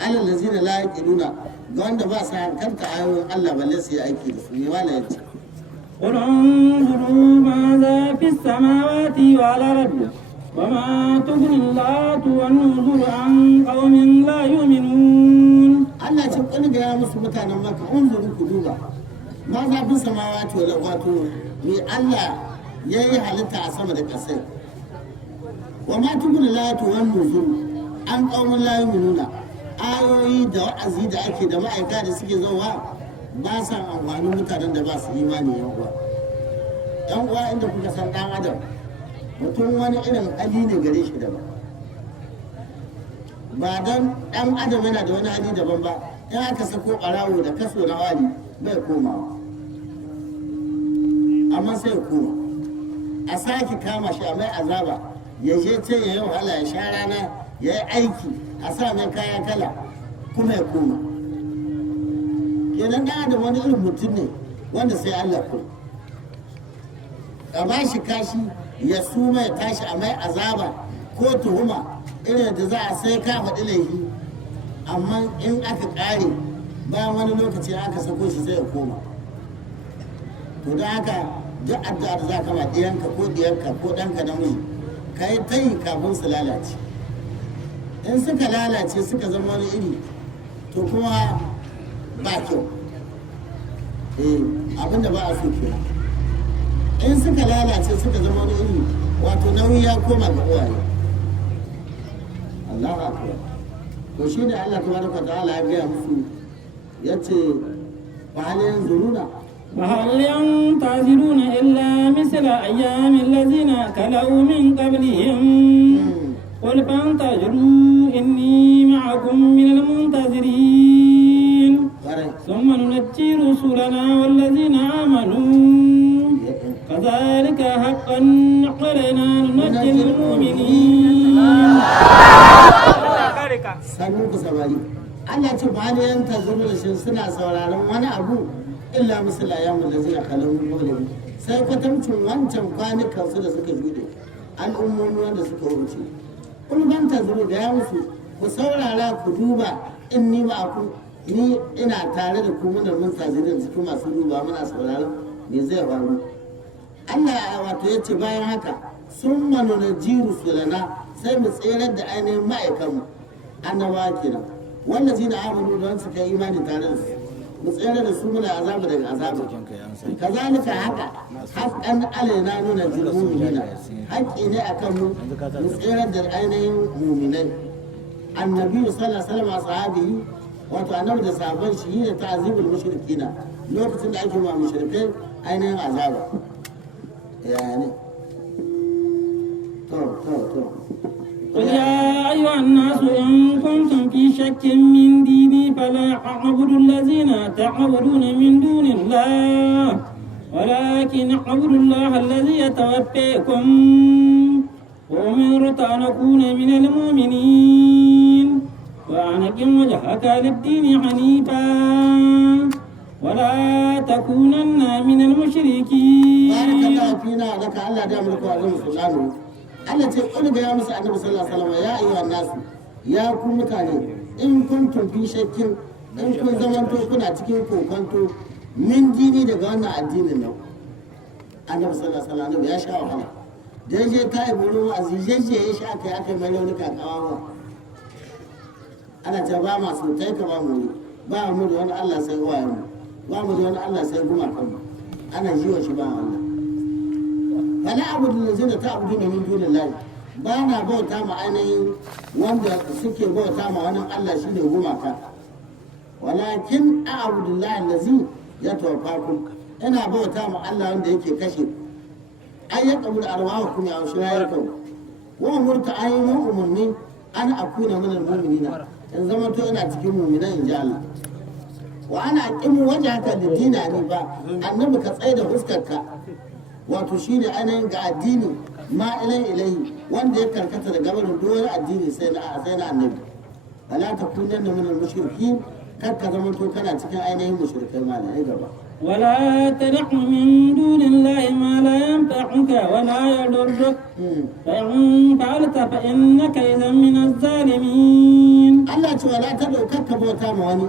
alal lazina la yaqiluna ga wanda ba sa hankalta ayoyin Allah balle su yi aiki da su ne wala yace قل انظروا ماذا في السماوات والأرض وما تغني اللات والنذر عن قوم لا يؤمنون Allah ce kun ga musu mutanen Makka unzuru ku duba ma za fi samawati wal wato me Allah yayi halitta a sama da ƙasa wa ma tugul latu wan nuzul an qaumun la yu'minuna ayoyi da wa'azi da ake da ma'aika da suke zowa ba sa amfanin mutanen da ba su imani yan uwa inda kuka san dan adam mutum wani irin hali ne gare shi daban ba dan dan adam yana da wani hali daban ba in aka sako barawo da kaso na wani bai komawa amma sai koma a sake kama shi a mai azaba ya je ce ya yi wahala ya sha rana ya yi aiki a sa mai kaya kala kuma ya koma kenan da wani irin mutum ne wanda sai Allah ko a ba shi kashi ya suma ya tashi a mai azaba ko tuhuma irin da za a sai ka faɗi laifi amma in aka ƙare bayan wani lokaci aka sako shi sai ya koma. To don haka duk addu'a da za ka ma ɗiyanka ko ɗiyarka ko ɗanka namiji ka yi ta yi kafin su lalace. In suka lalace suka zama wani iri to kuma ba kyau. Abinda ba a so kenan. In suka lalace suka zama wani iri wato nauyi ya koma ga uwaye. Allahu akbar. To shi ne Allah tabaraka wa ta'ala ya gaya musu yace fa hal yanzuruna وهل ينتظرون إلا مثل أيام الذين خلوا من قبلهم قل فانتظروا إني معكم من المنتظرين ثم ننجي رسلنا والذين آمنوا كذلك حقا علينا ننجي المؤمنين. Sannu samari Allah ce ba ne yan tazuru da shi suna sauraron wani abu illa misala ya mu da zai kalan mulki sai kwatamcin wancan kwanukan su da suka jude al'ummomi wanda suka wuce kun ban tazuru da ya musu ku saurara ku duba in ni ma ku ni ina tare da ku muna mun tazirin su kuma masu duba muna sauraron me zai faru. Allah wato ya ce bayan haka sun manu na jiru sulana sai mu tserar da ainihin ma'aikanmu annabawa kenan wanda zina amanu don su kai imani tare da su mu tsere da su muna azaba daga azaba kazalika haka haqqan alaina nuna mu'minina haƙƙi ne akan mu mu tsere da ainihin mu'minai. Annabi sallallahu alaihi wasallam sahabi wato annabi da sahabban shi ne ta'zibul mushrikina lokacin da ake ma mushrikai ainihin azaba yani to قل يا أيها الناس إن كنتم في شك من ديني فلا أعبد الذين تعبدون من دون الله ولكن أعبد الله الذي يتوفاكم وأمرت أن أكون من المؤمنين وأن أقم وجهك للدين حنيفا ولا تكونن من المشركين. بارك الله فينا لك الله دامك وعلم سبحانه. Allah ce ƙuli ga ya musu annabi sallallahu alaihi wasallam ya ayyuhan nasu ya ku mutane in kuntum fi shakkin in kun zamanto kuna cikin kokonto min dini daga wannan addinin nan. Annabi sallallahu alaihi wasallam ya sha wahala da yaje ta yi buru azizai ya sha aka mai raunuka kawawa ana ce ba masu tai ka ba mu ba mu da wani Allah sai uwaye mu ba mu da wani Allah sai gumakan mu ana jiwa shi ba Allah. Fala abudu lazina ta'buduna min dunillahi ba na bauta ma ainihin wanda suke bauta ma wani Allah shine gumaka walakin a'budullahi allazi yatawaffakum ina bauta ma Allah wanda yake kashe ay yaqbul arwahakum ya shiraykum wa umurta ayyuhum umurni ana akuna min almu'minina in zama to ina cikin mu'minan inji Allah wa ana aqimu wajhaka lidina ni ba annabi ka tsaye da fuskarka wato shi ne ainihin ga addini ma ilai wanda ya karkata da gabarin doyar addini sai na annabi wala ta kunan da minal mushriki kar ka zama to kana cikin ainihin mushrikai ma na gaba ولا تدع من دون الله ما لا ينفعك ولا يضرك فإن فعلت فإنك إذا من الظالمين. Allah ce wala ta daukar ka bauta ma wani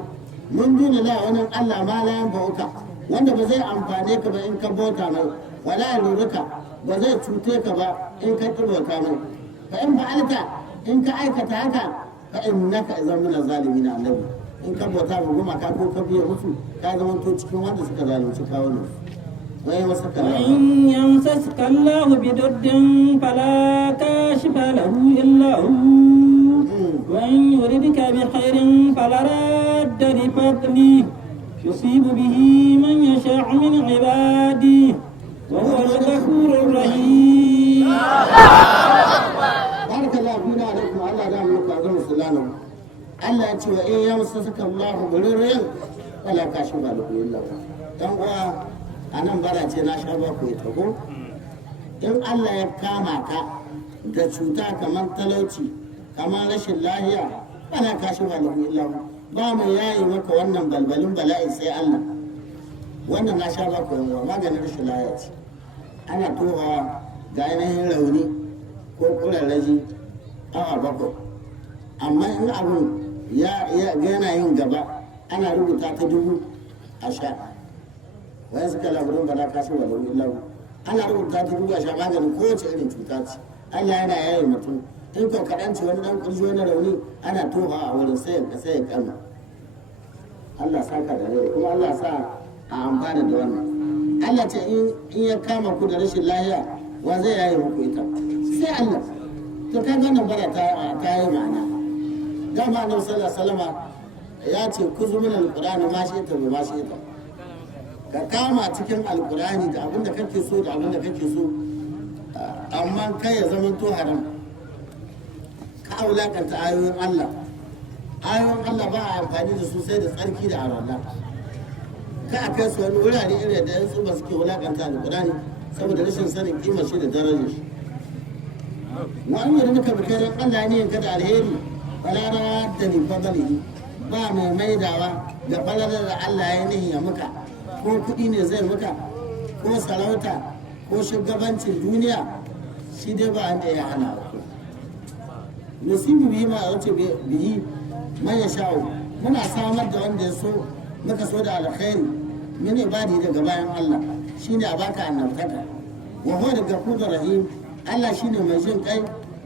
mun duna la wani Allah ma la yanfa'uka wanda ba zai amfane ka ba in ka bauta mai wala yalurruka ba zai cuce ka ba in ka bauta mai fa in fa'alta in ka aikata haka fa innaka idan min zalimin annabi in ka bauta ma goma ka ko ka biya musu ka zama to cikin wanda suka zalunci kawunan wai masa وإن يمسسك الله بضر فلا كاشف له إلا هو وإن يردك بخير فلا راد لفضله يصيب به من يشاء من عباده وهو الغفور الرحيم. بارك الله فينا عليكم الله دام لك أعظم السلام الله يتي وإن يمسسك الله بضر فلا كاشف له إلا هو dan a nan bara ce na sha ba ku ita ko in Allah ya kama ka da cuta kamar talauci kamar rashin lahiya ana kashi ba lahu illa ba mu yayi maka wannan balbalin bala'i sai Allah wannan na sha ba ku yawa maganin rashin lahiya ce ana tohawa ga ainihin rauni ko kurarraji awa bakwai, amma in abin yana yin gaba ana rubuta ta 1000 a sha. Wai suka labarin bala kasu wa lauyi lau ana rubuta ta 1000 a sha, maganin kowace irin cuta ce. Allah yana yayin mutum in ko kaɗan ce wani ɗan ƙurji wani rauni ana toha a wurin sai ya kama. Allah saka da rai kuma Allah sa a amfana da wannan. Allah ce in ya kama ku da rashin lahiya wa zai yaye muku ita sai Allah. To kai wannan bara ta yi ma'ana. Dama Annabi sallallahu alaihi wasallama ya ce kuzu min alqur'ani ma shi ita ba shi ita. Ka kama cikin alqur'ani da abinda kake so da abinda kake so, amma kai ya zama to haram. Ka wulakanta ayoyin Allah. Ayoyin Allah ba a amfani da su sai da tsarki da arwala. Ka a kai su wani wurare irin da yansu ba suke wulakanta alqur'ani saboda rashin sanin kimar shi da darajar shi. Wa'an yadda muka bi kai Allah ne yanka da alheri falara da ni fadali ba mai maidawa da falalar da Allah ya nihi ya muka, ko kuɗi ne zai muka ko sarauta ko shugabancin duniya, shi dai ba wanda ya hana ku. Nasibu biyi ma wace biyi man ya sha'u, muna samar da wanda ya so muka so da alkhairi min ibadi daga bayan Allah, shine a baka annabtaka. Wa huwa al-ghafurur rahim, Allah shine mai jin kai,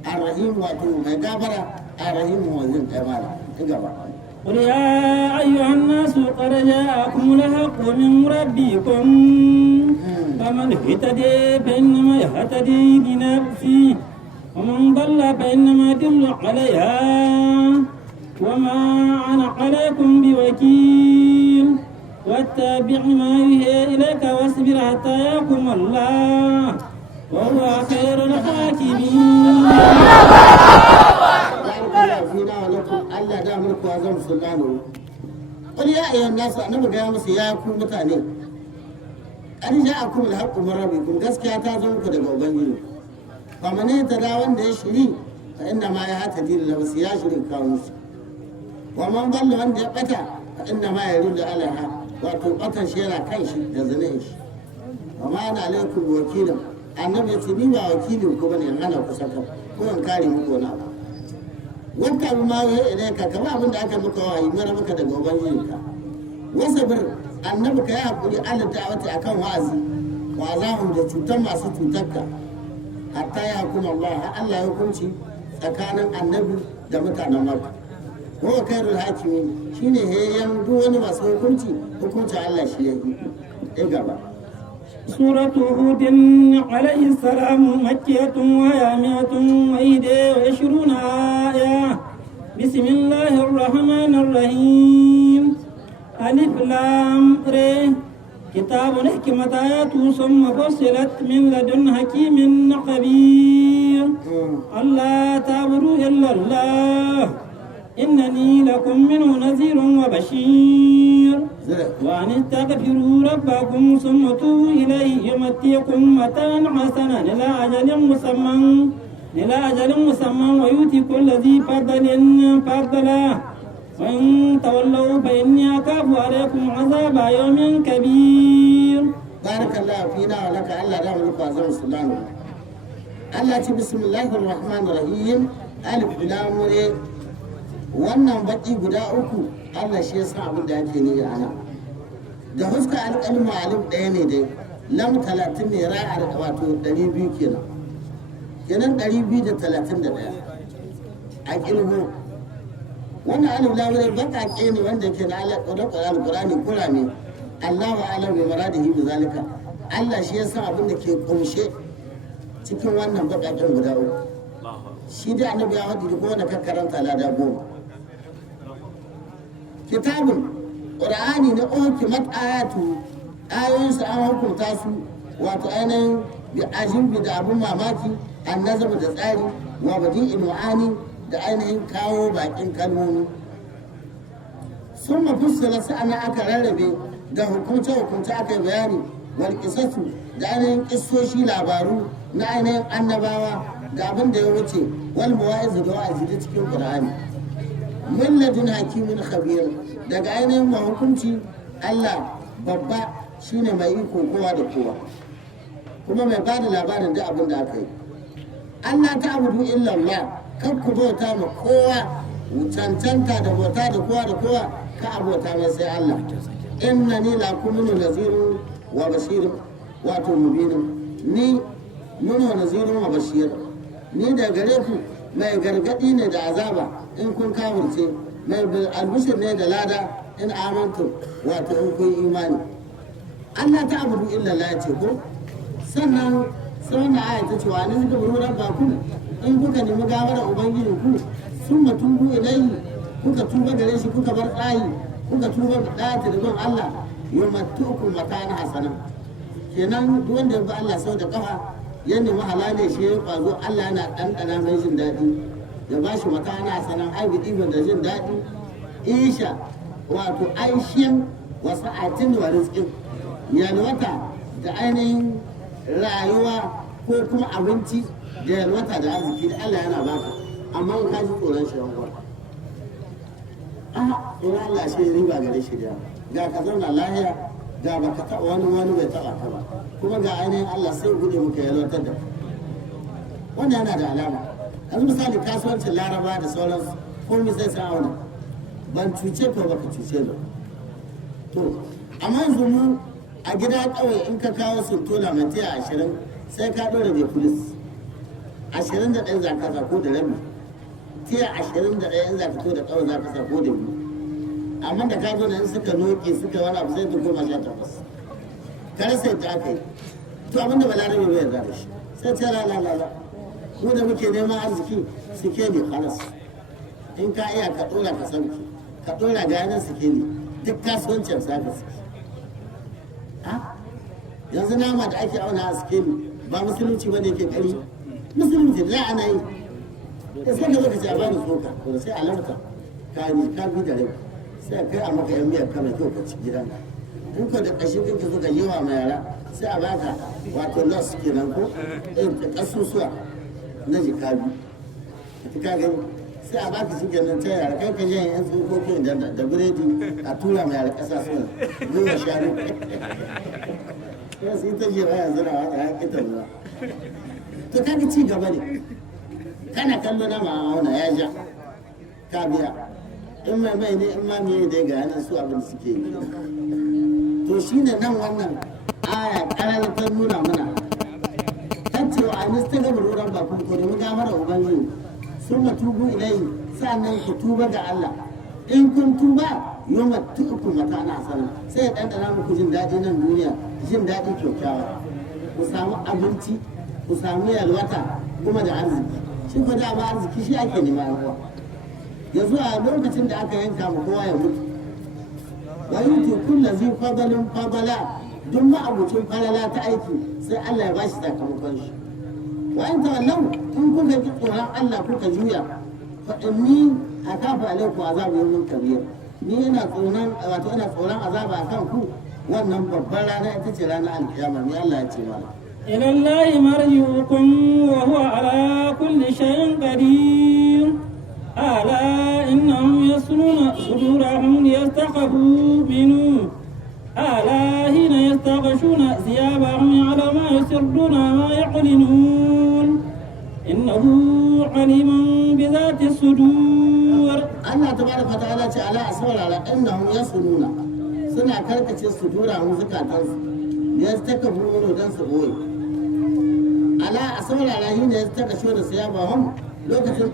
ar-rahim wato mai gafara, ar-rahim mai jin kai mala. Gaba. قل يا أيها الناس قد جاءكم الحق من ربكم فمن اهتدي فإنما يهتدي لنفسه ومن ضل فإنما يضل عليها وما أنا عليكم بوكيل واتبع ما يوحى إليك واصبر حتى يحكم الله وهو خير الحاكمين. Allah da mulku azam sultanu. Qul ya ayyuhan nas, annabi ga musu ya ku mutane. Qad ja'akum al-haqqu min rabbikum, gaskiya ta zo muku daga ubangiji. Fa man yatada wanda ya shiri fa inna ma yahtadi li nafsi, ya shiri kawun shi. Wa man dalla wanda ya bata fa inna ma yuridu alaha, wato batan shi yana kan shi da zinin shi. Wa ma ana alaikum wakilun, annabi ya ce ni ba wakilin ku bane, in hana ku saka ko in kare muku wani abu. Wata abu ma ya ilaika, kama abin da aka muka wahayi mara maka daga ubangijinka. Wasabir, annabi ka yi hakuri Allah ta wata akan wa'azi wa azahum da cutar masu cutarka, hatta ya hukuma Allah, har Allah ya hukunci tsakanin annabi da mutanen Makka. Wa khairul hakimin, shine hayyan duk wani masu hukuncin Allah shi yake. Gaba. سورة هود عليه السلام مكية وهي 121 آية. بسم الله الرحمن الرحيم. ألف لام ر، كتاب حكمت آياته ثم فصلت من لدن حكيم خبير. ألا تعبدوا إلا الله إنني لكم منه نذير وبشير. وأن استغفروا ربكم ثم توبوا إليه يمتعكم متاعا حسنا إلى أجل مسمى ويؤتي كل ذي فضل فضله وإن تولوا فإني أخاف عليكم عذاب يوم كبير. بارك الله فينا ولك ألا دام لك وعزم سلطانه. Allah ce bismillahir rahmanir rahim, alif lam ra. Wannan baki guda uku Allah shi ya san abin da yake ni ana. Da huska alƙalma alif ɗaya ne dai, lam 30 ne, ra'ar wato 200 kenan. Kenan 231 a kilmo. Wannan alif lam ra baƙaƙe ne wanda ke da alƙur'ani kurame. Allahu a'lam bi maradihi bi zalika. Allah shi ya san abin da ke kumshe cikin wannan baƙaƙen guda uku. Shi da annabi ya wadi ko wanda ka karanta lada 10. Kitabun Qur'ani na ukimat ayatu, ayoyinsa an hukunta su wato ainihin bi ajin da abun mamaki, an nazama da tsari wa badin ilmu'ani da ainihin kawo bakin kalmomi. Sun mafussala sa'ana aka rarrabe da hukunce aka yi bayani, wal qisatu da ainihin kissoshi labaru na ainihin annabawa da abin da ya wuce, wal mawa'izu da wa'azi da cikin Qur'ani. Min ladun hakimin khabir, daga ainihin mahukunci Allah babba shine mai iko kowa da kowa, kuma mai ba da labarin da abin da aka yi. Allah ta abudu illa Allah, kan ku bauta ma kowa cancanta da bauta da kowa da kowa ka abota mai sai Allah innani lakum nazirun wa bashirun wato mubinin ni wa nazirun wa bashir ni da gare ku mai gargadi ne da azaba in kun kafirce mai albishir ne da lada in amantu wato in kun imani Allah ta abudu illa Allah ce ko sannan sai wannan aya ta ce wa ne suka buru rabbakum in kuka nemi gawara ubangiji ku sun matubu ilayhi kuka tuba gare shi kuka bar tsayi kuka tuba da ɗaya da bin Allah yumattukum mata'an hasana kenan duk wanda ya bi Allah sau da kafa ya nemi halale shi ya kwazo Allah yana ɗanɗana mai jin daɗi ya ba shi mata'an hasana aibidi da jin daɗi isha wato aishiyan wasu atin wa rizkin yalwata da ainihin rayuwa ko kuma abinci da yalwata da arziki da Allah yana baka amma in ka ji tsoron shi yawa tsoron Allah shi riba gare shi da ga ka zauna lahiya ga baka taɓa wani bai taɓa ka ba kuma ga ainihin Allah sai gude muka yalwatar da wannan yana da alama yanzu misali kasuwancin laraba da sauransu komai sai sa auna ban cuce ko baka cuce ba to amma yanzu mu a gida kawai in ka kawo sultuna mai tiya 20 sai ka ɗora da polis 21 za ka sako da rabi tiya 21 in za ka to da kawai za ka sako da biyu amma da ka zo da in suka noke suka wani abu sai ta goma 18 kar sai ta aka yi to abinda balarabe bai yarda da shi sai ta la mu da muke neman arziki suke ne halas in ka iya ka ɗora ka sauke ka ɗora ga yanar suke ne duk kasuwancin sa ka suke yanzu nama da ake auna a suke ne ba musulunci ba ne ke ƙari musulunci da ana yi da sai ka lokaci a bani tsoka ko sai a lamta ka ne ka bi da rai sai a kai a maka yan miyar kama kyau ka ci gidan in ka da ƙashin kake so ka yawa ma yara sai a baka wato los kenan ko da ƙasusuwa na jika biyu ka gani sai a baka shi kenan ta yara kai ka je yan tsokokin da biredi a tura ma yara ƙasa suna zuwa shanu sai ta je baya zira wata ya ƙita ruwa to kaga ci gaba ne kana kallo na ma'auna ya ja ka biya in mai ne in ma me dai ga yanan su abin suke yi to shine nan wannan aya karar ta nuna mana kan cewa a nista ga bururan ba kun kore mu gamar ubangiji sun ma tubu ilai sannan ku tuba ga Allah in kun tuba yoma tuku mata na sana sai ya dandana muku jin daɗi nan duniya jin daɗi kyakkyawa ku samu abinci ku samu yalwata kuma da arziki shi ko dama arziki shi ake nema yawa yanzu a lokacin da aka yanka mu kowa ya mutu wa yutu kullu zi fadalin fadala duk ma'abucin falala ta aiki sai Allah ya bashi sakamakon shi wa in tawallau in kuka ki tsoron Allah kuka juya fa inni akafu alaikum azabu yawmin kabir ni ina tsoron azaba akan ku wannan babbar rana ita ce ranar alkiyama ni Allah ya ce mana إلى الله مرجعكم وهو على كل شيء قدير ألا إنهم يصلون صدورهم ليستخفوا منه ألا حين يستغشون ثيابهم على ما يسرون ما يعلنون إنه عليم بذات الصدور Allah tabaraka wa ta'ala ce ala asawara innahum yasununa suna karkace sudurahum zakatansu yastakbiruna dan su boye ala asawara rahi ne yastakashu da siyabahum lokacin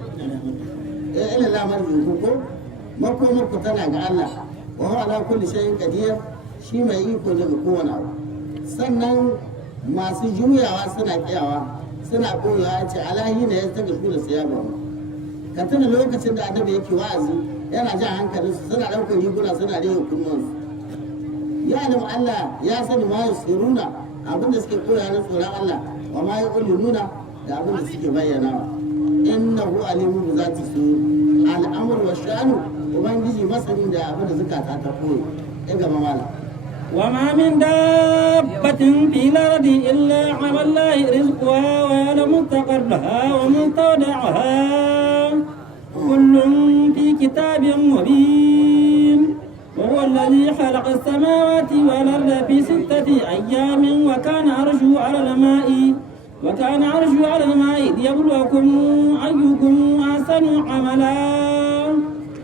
ila lamar ko mako tana ga Allah wa huwa ala kulli shay'in qadir shi mai iko ne ga kowane abu sannan masu juyawa suna kiyawa suna koyawa ce alahi ne yastakashu da siyabahum ka tuna lokacin da annabi yake wa'azi yana jan hankalinsu suna ɗaukar riguna suna rage kunnuwansu ya alimu Allah ya sani ma yusiruna abinda suke koya na tsoron Allah wa ma yu'linuna da abinda suke bayyanawa innahu alimu bi zati sudur al'amr wa sha'nu ubangiji masani da abinda zukata ta koyi ya gaba mala وما من دابة في الأرض إلا على الله رزقها ويعلم مستقرها ومستودعها كل في كتاب مبين وهو الذي خلق السماوات والأرض في 6 أيام وكان عرشه على الماء وكان عرشه على الماء ليبلوكم أيكم أحسن عملا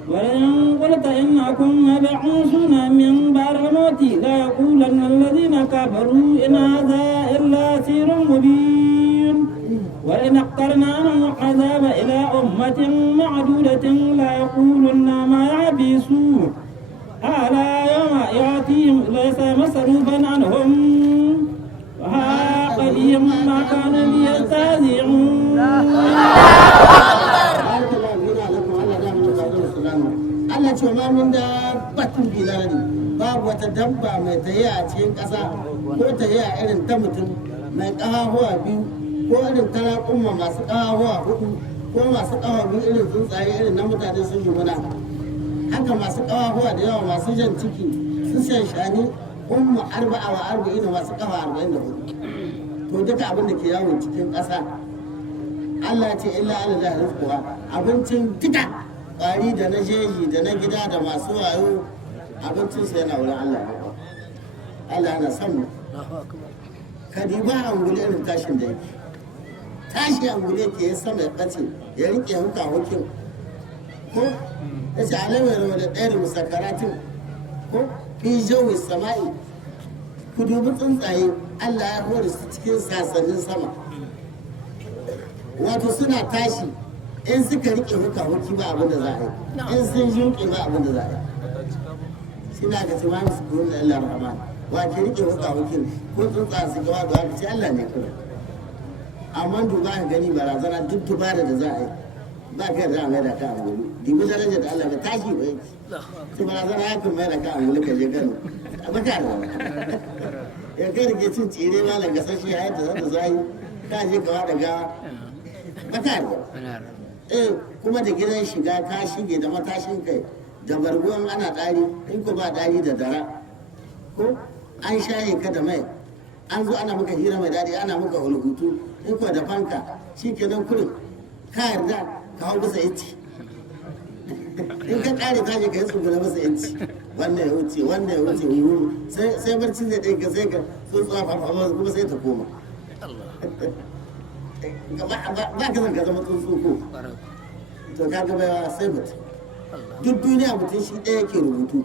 ولئن قلت إنكم مبعوثون من بعد الموت لا يقولن الذين كفروا إن هذا إلا سحر مبين وإن أخرنا عنه العذاب إلى أمة معدودة لا يقولن ما يحبسوه ألا يوم يأتيهم ليس مصروفا عنهم وحاق بهم ما كانوا ليستهزئون Allah ce ma min da batun bilani babu wata dabba mai tahiya a cikin ƙasa ko tahiya irin ta mutum mai ƙahahuwa biyu ko irin taraƙumma masu ƙahahuwa hudu ko masu ƙahahuwa biyu irin tsuntsaye irin na mutane sun yi muna haka masu ƙahahuwa da yawa masu jan ciki su shani umma arba'a wa arba'in masu ƙafa 44 to duka abin da ke yawon cikin ƙasa Allah ce illa Allah rizquha abincin duka ƙwari da na jeji da na gida da masu wayo abincinsa yana wurin Allah. Allah yana son mu. Ka diba angule irin tashin da yake. Tashi angule ke ya sama ya ɓace ya riƙe huka hukin. Ko ya ce alamai rawa da ɗaya da musakaratin. Ko fi jawi sama'i. Ku dubi tsuntsaye Allah ya hore su cikin sasannin sama. Wato suna tashi in suka rike huka huki ba abin da za a yi in sun yuke ba abin da za a yi suna ga tuma su kuma da Allah rahman wa ke rike huka hukin ko tsuntsa su gaba da haka ce Allah ne kuma amma duba ka gani barazana duk dubara da za a yi ba ka da mai da ka angulu dibi daraja da Allah ka tashi ba yake sai barazana ya kuma mai da ka angulu ka je Kano ba ka da ya kai da ke cin tsire malam gasashe ya yi da zata zai ka je ka wada gawa ba ka da kuma da gidan shiga ka shige da matashin kai da barguwan ana ɗari in ko ba ɗari da dara ko an shaye ka da mai an zo ana maka hira mai daɗi ana maka hulhutu in ko da fanka shi ke nan kurin ka yarda ka hau bisa yanci in ka ƙare tashi ka yi tsuguna bisa yanci wannan ya wuce wannan ya wuce wuru sai barci zai ɗaya ka sai ka tsuntsuwa farfama kuma sai ta koma ba ka zan ka zama tsuntsu ko to ka ga baiwa sai mutum duk duniya mutum shi ɗaya ke rubutu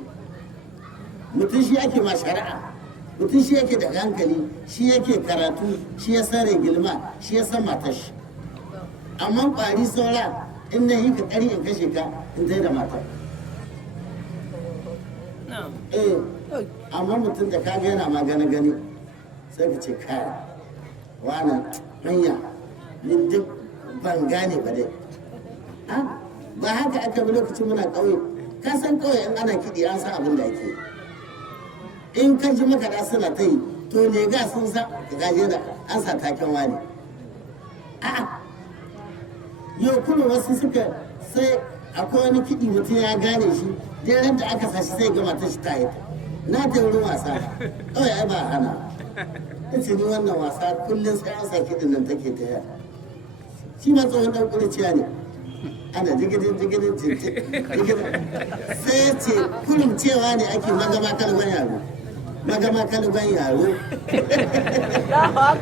mutum shi ake ma shari'a mutum shi yake da hankali shi yake karatu shi ya san gilma shi ya san matar shi amma ƙwari saura in na yi ka ƙari in kashe ka in zai da matar amma mutum da kaga yana ma gani sai ka ce kaya wannan hanya ni duk ban gane ba dai ba haka aka bi lokacin muna ƙauye ka san ƙauye in ana kiɗi an san abin da ake in ka ji makaɗa suna ta yi to lega sun sa ka gaje da an sa taken wani yau kuma wasu suka sai akwai wani kiɗi mutum ya gane shi dai da aka sa shi sai gama ta shi ta yi na ta wurin wasa ƙauye ai ba hana ta ce ni wannan wasa kullum sai an sa kiɗin nan take ta yi shi ma tsohon ɗan ƙuriciya ne ana jigidin sai ya ce kullum cewa ne ake magama kalban yaro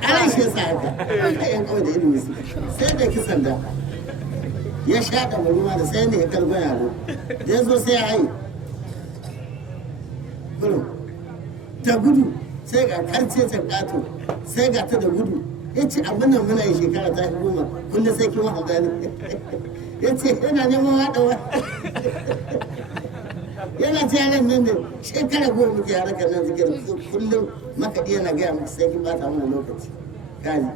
ana shi sa haka yan kawai da ilimi su sai da kisan da ya shaɗa ruwa da sai ne ya kalban yaro da ya zo sai ya haye kullum ta gudu sai ga karce ta ƙato sai ga ta da gudu ya ce abin nan muna yi shekara ta 10 kullum sai kin wahala ne ya ce yana neman haɗawa yana ta yaran nan da shekara 10 muke harkar nan zikirin kullum makaɗi yana gaya maka sai kin bata mana lokaci kaji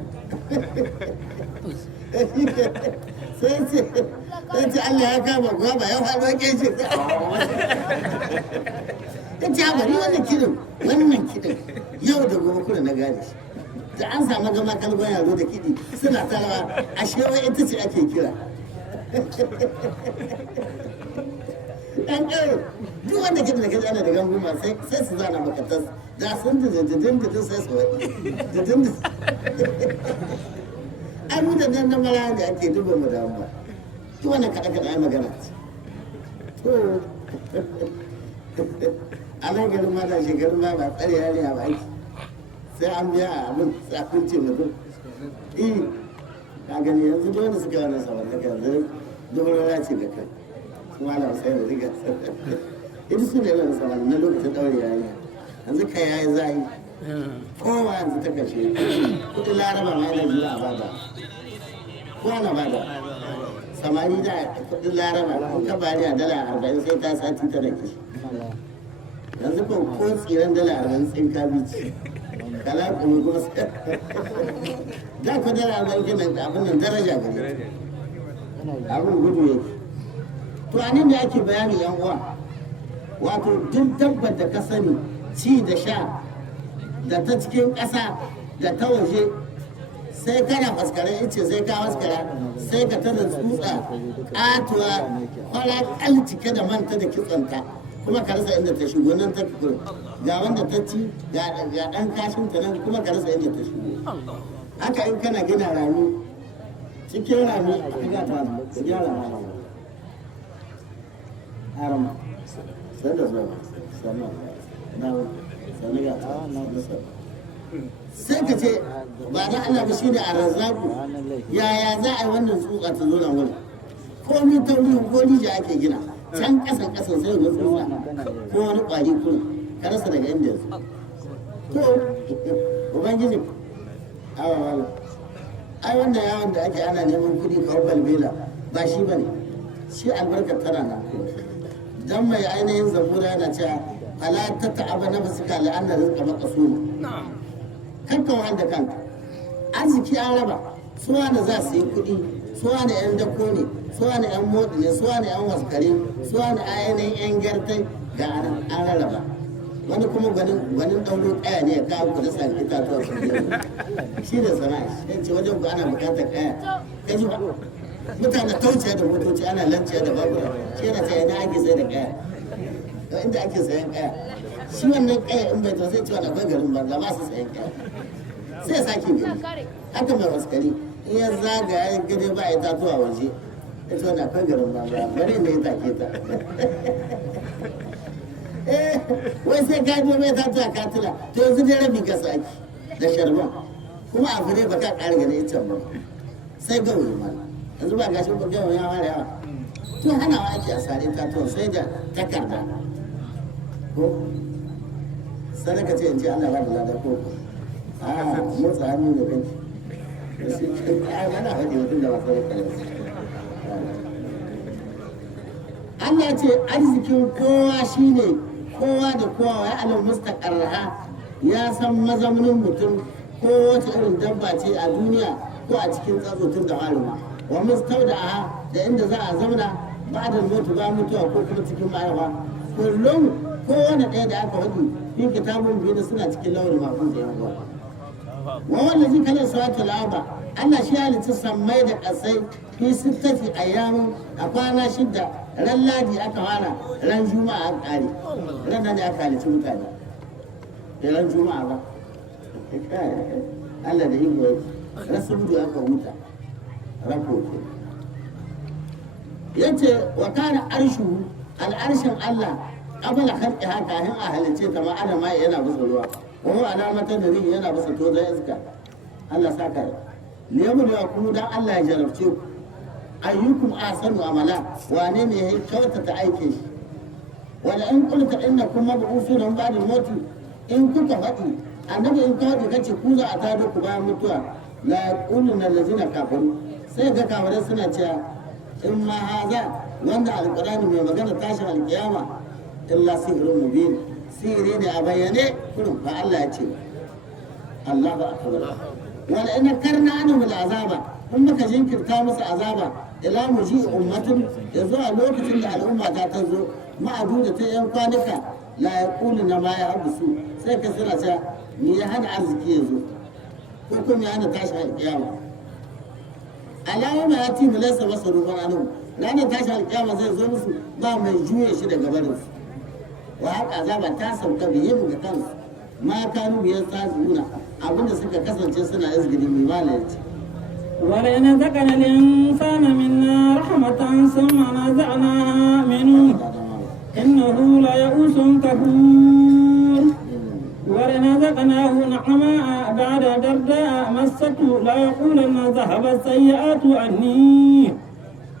sai ce Allah ya kama gwaba ya faɗo ke ce ta ce bari wannan kiɗin yau da gobe kuna na gane shi da an samu gama kalban yaro da kiɗi suna tarawa a shewa ita ce ake kira ɗan ƙaro duk wanda kiɗi da kaji ana da ganguma sai su zana makatas da sun didin sai su waɗi ai mutanen na mara da ake duba mu da amma duk wannan kaɗa-kaɗa ai magana ce to a nan garin ma da shekarun ba tsare yarinya ba aiki sai an biya abin tsafin ce mutum ka gani yanzu duk wanda suka wannan sabar daga yanzu dubara ce da kai kuma na sai da riga ita su ne wannan sabar na lokacin daure yayi yanzu kai yayi zai kowa yanzu ta kashe kudin laraba ma yana jira a bada kowa na bada samari da kudin laraba in ka bari a $40 sai ta sati ta da kishi yanzu ko tsiran $40 tsin kabici kala kuma kuma da ku $40 kenan abin nan daraja gare abin gudu yake to anan da ake bayani yan uwa wato duk dabbar da ka sani ci da sha da ta cikin ƙasa da ta waje sai kana faskara ice sai ka faskara sai ka tada tsutsa ƙatuwa kwalaƙal cike da manta da kitsanta kuma ka rasa inda ta shigo nan ta fito ga wanda ta ci ga ɗan kashin ta nan kuma ka rasa inda ta shigo haka in kana gina rami cikin rami a ga ta ka gyara rami haram sai da zuwa sannan na sannan ga ta sai ka ce ba da Allah ba shi ne a razzaku yaya za a yi wannan tsutsa ta zo nan wurin komi ta wurin ko rija ake gina can kasan sai ga tsutsa ko wani kwari kuma ka rasa daga inda yanzu to ubangiji awa wala ai wannan yawon da ake ana neman kudi kawai balbela ba shi bane shi albarkar tana nan dan mai ainihin zabura yana cewa ala ta ta'aba na fasika la'anna rizqa maqsuma kanka wanda kanka arziki an raba su wanda za su yi kuɗi su wanda yan dako ne su wanda yan motsi ne su wanda yan waskare su wanda ainihin yan gyartai ga an rarraba wani kuma gwanin ɗaurin ƙaya ne ya kawo ku da sa itatuwa su shi da sana'a shi ce wajen ku ana buƙatar ƙaya ka ji ba mutane tauciya da motoci ana lanciya da babura shi yana ta yana ake sai da ƙaya inda ake sayan ƙaya shi wannan ƙaya in bai to sai cewa akwai garin banza ba su sayan ƙaya sai sake gani haka mai waskari in ya zagaya ya gade ba ya tatuwa waje ya ce wani akwai garin banza bari ne ya take ta wai sai ka je mai tatuwa ka tula to yanzu dai rabi ka saki da sharban kuma a fure ba ka ƙara gani ita ba sai gawayi ma yanzu ba gashi ba gawayi ya mara yawa to hanawa ake a sare tatuwa sai da takarda ko sadaka ce in ce Allah ba da lada ko a motsa hannu da kai ana faɗi mutum da masu rikalin Allah ce arzikin kowa shine kowa da kowa ya alam mustaqarraha ya san mazaunin mutum ko wata irin dabba ce a duniya ko a cikin tsazotun da maluma wa mustaudaha da inda za a zauna ba da mutu ba mutuwa ko kuma cikin mahaifa kullum kowane ɗaya da aka faɗi fi kitabun biyu da suna cikin launin mafuz da yawa wa wallazi kala salatu laba Allah shi halitta sammai da ƙasai fi sittati ayyamin a kwana shidda ran ladi aka fara ran juma'a aka kare ran nan da aka halitta mutane da ran juma'a ba Allah da yin goyi rasu gudu aka huta rako ke yace wa kana arshu al'arshin Allah qabla khalqi haka hin a halice ta ma adama yana bisa ruwa wa huwa alamatan da rihi yana bisa tozan iska Allah saka liyamu da ku dan Allah ya jarabce ku ayyukum ahsanu amala wane ne ya kyautata aikin shi wala in qulta innakum mab'uthun ba'da al-maut in kuka faɗi annabi in ka faɗi kace ku za a tada ku bayan mutuwa la yaquluna allazina kafaru sai ga kafirai suna cewa in ma haza wanda alqur'ani mai magana tashin alkiyama illa sihrun mubin sihiri ne a bayyane kurum fa Allah ya ce Allahu akbar wala in karna anhum al'azaba in muka jinkirta musu azaba ila muji ummatin yanzu a lokacin da al'umma ta zo ma'adu da ta yan kwanuka la yaquluna ma ya absu sai ka sira cewa ni ya hana arziki yanzu ko kuma ya hana tashi alkiyama alama ya ti laysa masrufan anhum ranar tashi alkiyama zai zo musu ba mai juye shi daga barinsu wa haka azaba ta sauka biye mu ga kansu ma kanu biyar tsazuna abinda suka kasance suna izgidi mai malaci ولئن ذكر الإنسان منا رحمة ثم نزعناها منه إنه ليئوس كفور ولئن رزقناه نعماء بعد ضراء مسته ليقولن ذهب السيئات عني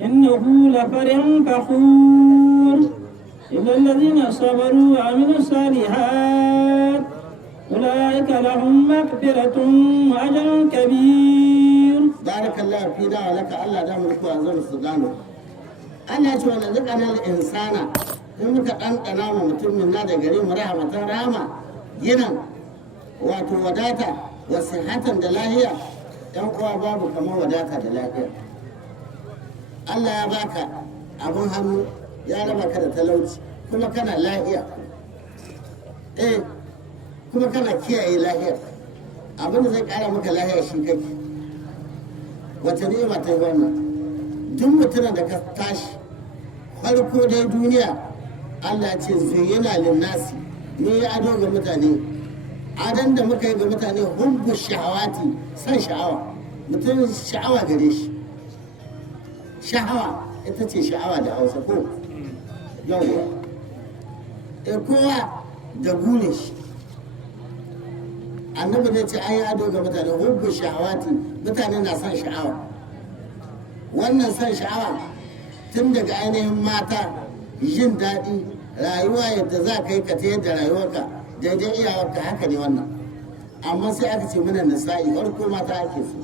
إنه لفرح فخور إلا الذين صبروا وعملوا الصالحات أولئك لهم مغفرة وأجر كبير. بارك الله فينا ولك الله دام الكوازون السودان. أنا أشوف أن ذكر الإنسان in muka ɗanɗana wa mutumin na da gari mu rahmatan rama ginin wato wadata wa sihatan da lahiya yan uwa babu kamar wadata da lahiya. Allah ya baka abin hannu ya raba ka da talauci kuma kana lahiya kuma kana kiyaye lahiya abin da zai ƙara maka lahiya shi kake wata ni'ima ta yi wannan duk mutumin da ka tashi farko dai duniya Allah ce zuyyina linnasi ne ya ado ga mutane adan da muka yi ga mutane hubbu shahawati san sha'awa mutum sha'awa gare shi sha'awa ita ce sha'awa da Hausa ko yawwa kowa da gune shi annabi ne ce an yi ado ga mutane hubbu shahawati mutane na san sha'awa wannan san sha'awa tun daga ainihin mata jin daɗi rayuwa yadda za ka yi ka ta yadda rayuwarka daidai iyawarka haka ne wannan amma sai aka ce mana nisa'i farko mata ake so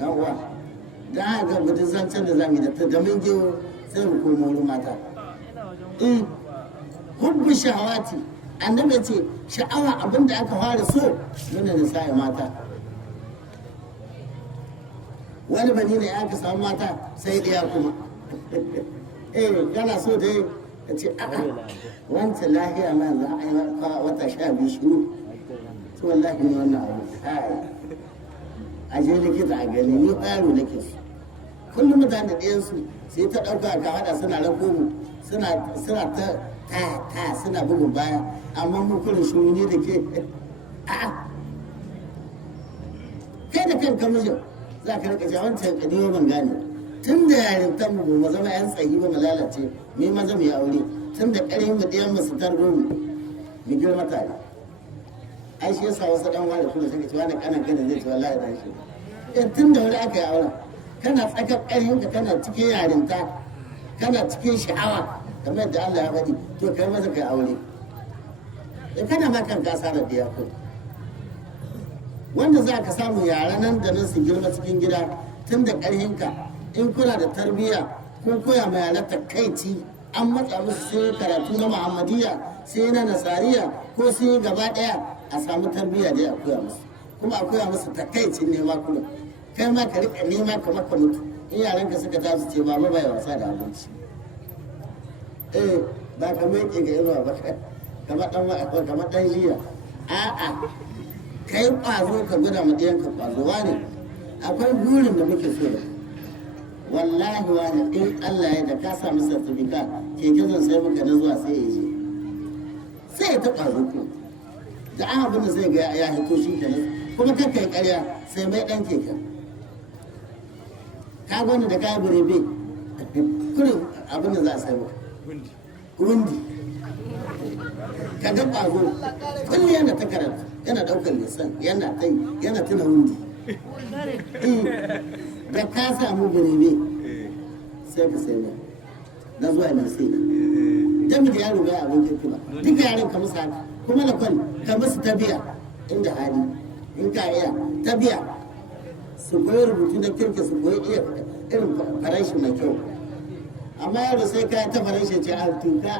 yawwa don haka gudun zancen da zamu yi da mun gewo sai mu koma wurin mata hubbu shahawati annabi ce sha'awa abinda aka fara so mana nisa'i mata wani bani ne aka samu mata sai ɗaya kuma kana so dai ka ce a'a wancan lahiya ma za a yi wata 12 shiru to wallahi ne wannan abu a je likita a gani ni yaro nake su kullum mutane da ɗayansu sai ta ɗauka ka haɗa suna rako mu suna ta suna bugun baya amma mu kullum shiru ne da ke a'a kai da kanka mijin za ka rika cewa wancan kadiyo ban gane tun da yarintar mu zama yan tsayi ba mu lalace mu maza mu yi aure tun da ƙarin mu ɗayan mu su tarbo mu girma tare ai shi yasa wasu ɗan wani kuma suka ce wani kanan kana zai ce wallahi dan shi tun da wani aka yi auren kana tsakar ƙarhin ka kana cikin yarinta kana cikin sha'awa kamar da Allah ya faɗi to kai maza kai aure kana ma kan kasa da biya ko wanda za ka samu yara nan da nan su girma cikin gida tun da ƙarhinka in kuna da tarbiyya ko koya ma yara takaici an matsa musu sai karatu na muhammadiyya sai na nasariya ko sai yi gaba ɗaya a samu tarbiyya dai a koya musu kuma a koya musu takaicin nema kullum kai ma ka riƙa nema kamar ka mutu in yaranka suka tasu ce ba bai wasa da abinci ba ka mai ga inuwa ba kamar ɗan jiya a'a kai ƙwazo ka gwada ma ɗiyanka ƙwazo wani akwai burin da muke so da wallahi wani in Allah ya da ka samu sartifika keke zan sai maka na zuwa sai ya je sai ya ta ƙwazo ku da an abin da zai ga ya hito shi ke kuma kakka yi ƙarya sai mai ɗan keken ka gwani da kayan birebe kurin abin da za a sai maka wundi ka ga ƙwazo kullum yana ta karatu yana daukar lisan yana tai yana tuna wundi da ka samu birebe sai ka sai mai na zuwa na sai jami da yaro bai abin kirki ba duka yaran ka musu haka kuma na kwal ka musu tabiya inda hali in ka iya tabiya su koyi rubutu na kirki su koyi iya irin farashi mai kyau amma yaro sai ka ta farashi ce a tuka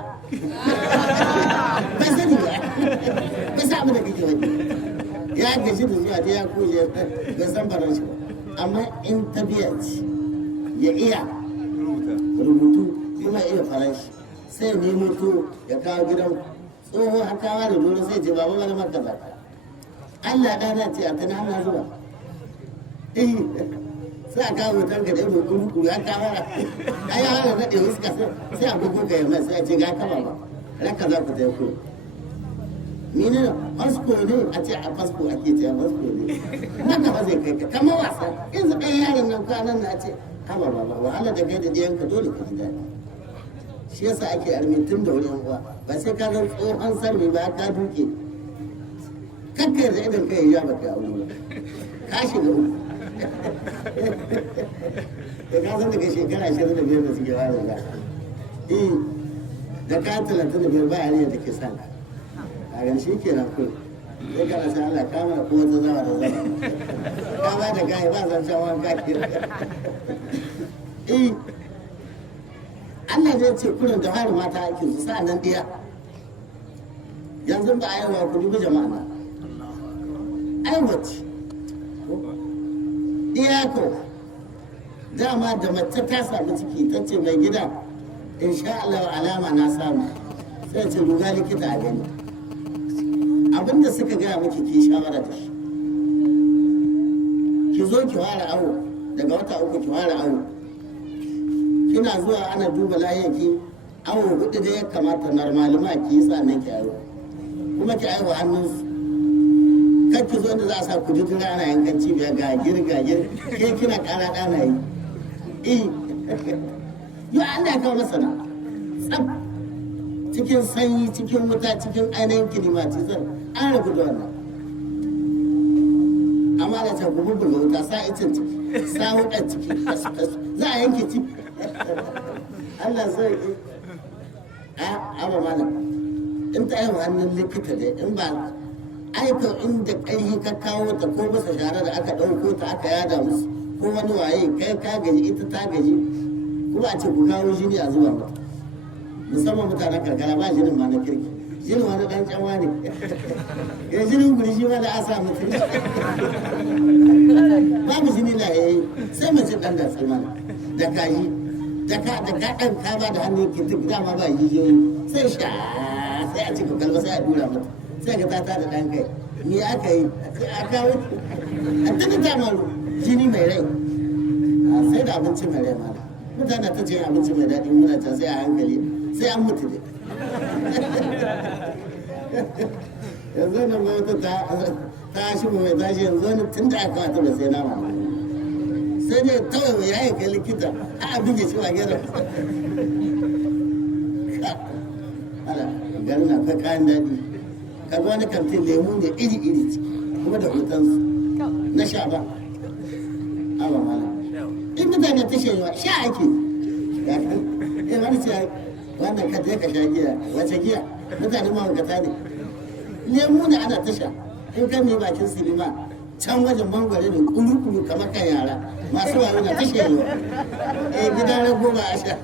ba sani ba ba sa abin da kake wani ya gaji da zuwa ya kuje ga san farashi ba amma in tabiya ce ya iya rubutu kuma iya farashi sai nemo to ya kawo gidan tsoho hakawa da dole sai ce baba wani maka ba Allah dana ce a tana ana zuwa sai a kawo wutar ka da irin kuru ya kawo a yi hana naɗe wuska sai a bugu ka yamma sai a ce ga kama ba raka za ku taiko ni ne fasko ne a ce a fasko ake ce a fasko ne haka ba zai kai ka kama wasa yanzu ɗan yaron nan kwanan na ce haba ba wahala da kai da ɗiyanka dole ka ji daɗi shi yasa ake armi tun da wurin uwa ba sai ka zan tsohon sarmi ba ka duke kakkar da idan kai ya baka aure ba ka shiga uku da ka san daga shekara 25 da suke fara da da ka 35 ba yarinya da ke san a gan shi kenan ko sai kana san Allah ka mana ko wata zama da zama ka ba da kai ba zan san wanka ke Allah zai ce kurin da har mata ake su sa nan diya yanzu ba a yi wa ku dubi jama'a na aiwaci iyako dama da mace ta samu ciki ta ce mai gida insha Allah alama na samu sai ce ruga likita a gani abinda suka gaya miki ki shawara da shi ki zo ki fara awo daga wata uku ki fara awo kina zuwa ana duba lahiyanki awo 4 da ya kamata normal ma ki yi sannan ki awo kuma ki aiwa hannunsu kan ki zo inda za a sa ku ji ana yankan cibiya gagir ke kina kara ɗana yi yau an da kawo masana tsab cikin sanyi cikin wuta cikin ainihin kilimatizar an rabu da wannan amma da ta gubu buga wuta sa icin ciki sa hudar ciki za a yanke ciki Allah zai yi a ba mana in ta yi hannun likita dai in ba aika inda ƙarfi ka kawo ta ko masa shara da aka ɗauko ta aka yada musu ko wani waye kai ka gaji ita ta gaji kuma a ce ku kawo jini a zuwa mata musamman mutanen karkara ba jinin ma na kirki jinin wani ɗan canwa ne ya jinin guri shi ma da asa mutum babu jini na yayi sai mace ɗan da tsalmana da kaji da ka ɗan ka ba da hannun kintin dama ba jijiyoyi sai sha sai a cika kalma sai a dura mata sai ka tata da ɗan kai me aka yi a kawo a tuni ta maru jini mai rai sai da abinci mai rai mana mutane ta ce abinci mai daɗi muna can sai a hankali sai an mutu dai yanzu nan ma wata ta shi mai tashi yanzu wani tun da aka wata ba sai nama sai dai kawai mai yayin kai likita a abin da shi wa gyara ala garin na kai kayan daɗi kaga wani kantin lemu ne iri-iri kuma da hotonsu na sha ba awa mala in mutane ta shewa sha ake wani ce wannan ka je ka sha giya wace giya mutane mahaukata ne lemu ne ana ta sha in kan ne bakin silima can wajen mangware ne kulu-kulu kamar kan yara masu wayo na ta shewa gidan rago ba a sha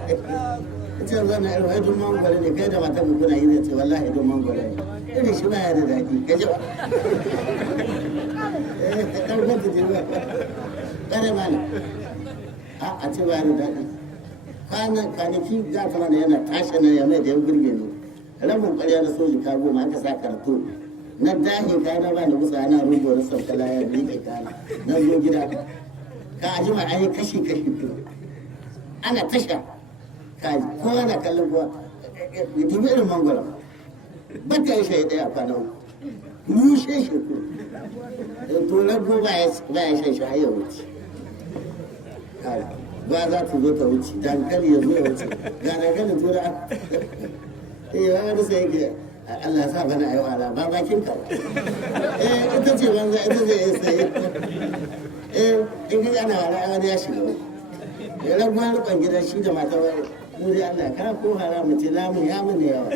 ita zana irin wai don mangware ne kai da matan kuna yi ne ce wallahi don mangware ne irin shi baya da daɗi ka ji ba ɗan gwanta ce ba ƙare mana a ce baya da daɗi kwanaki za ta mana yana tashi na yamai da ya burge ni rabin ƙwarya na soji ka goma aka sa karto na dahi ka na bani kusa ana rubo na saukala ya rike kana na zo gida ka aji ma an yi kashi ana tasha ka kowa na kallon kowa dubi irin mangwara baka yi shayi ɗaya a kwana uku rushe shi ko to rago ba ya shan shayi ya wuce ba za ta zo ta wuce dankali ya zo ya wuce ga dankali to da wani sai yake Allah ya sa bana ayi wala ba bakin ka ita ce banza ita zai yi sai in ga ana wala wani ya shiga ya rago rukun gidan shi da mata wani muri Allah ka ko haramu ce namu ya mu ne yawa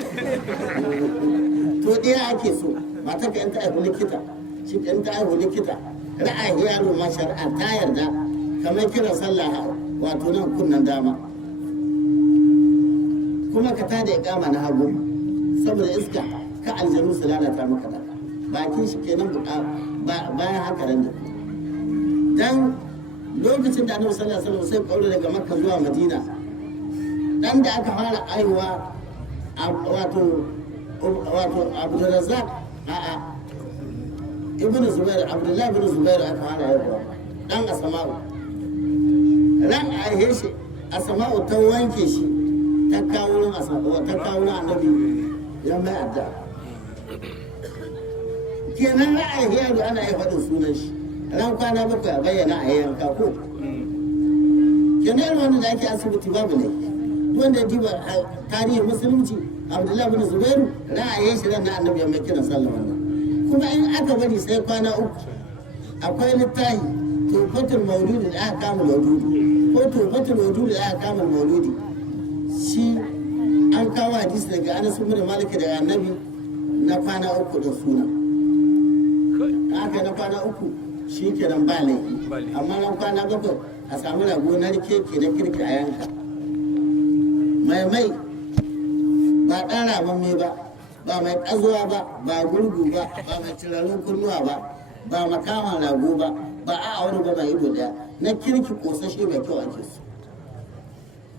to ɗaya ake so mata ka ta aihu likita shi ka ta aihu likita ra'ayi yaro ma shari'a ta yarda kamar kiran sallah wato nan kunnan dama kuma ka tada iqama na hagu saboda iska ka aljanu su lalata maka da bakin shi kenan bayan haka ran dan lokacin da Annabi sallallahu alaihi wasallam sai kaure daga Makka zuwa Madina dan da aka fara aiwa wato Abdurrazzaq ibn Zubair Abdullah ibn Zubair aka fara aiwa dan Asma'u ran aihe shi Asma'u ta wanke shi ta kawo ran Asma'u ta kawo ran Annabi ya mai adda kenan ra'ayi yaro ana yi faɗin sunan shi ran kwana bakwai a bayyana a yanka ko kenan wanda da ake asibiti babu ne wanda ya diba tarihin musulunci Abdullahi bin Zubairu ra'ayin shi ran na Annabi ya mai kiran sallah wannan kuma in aka bari sai kwana uku akwai littafi tofatul mauludi da aka kama mauludi ko tofatul mauludi da aka kama mauludi shi an kawo hadisi daga Anas bin Malik daga Annabi na kwana uku da suna aka na kwana uku shi kenan ba laifi amma na kwana bakwai a samu rago na rike da kirki a yanka mai ba ɗan ramamme ba mai ƙazuwa ba gurgu ba mai turaren kunnuwa ba makaman rago ba a wani ba mai ido daya na kirki ƙosashe mai kyau ake su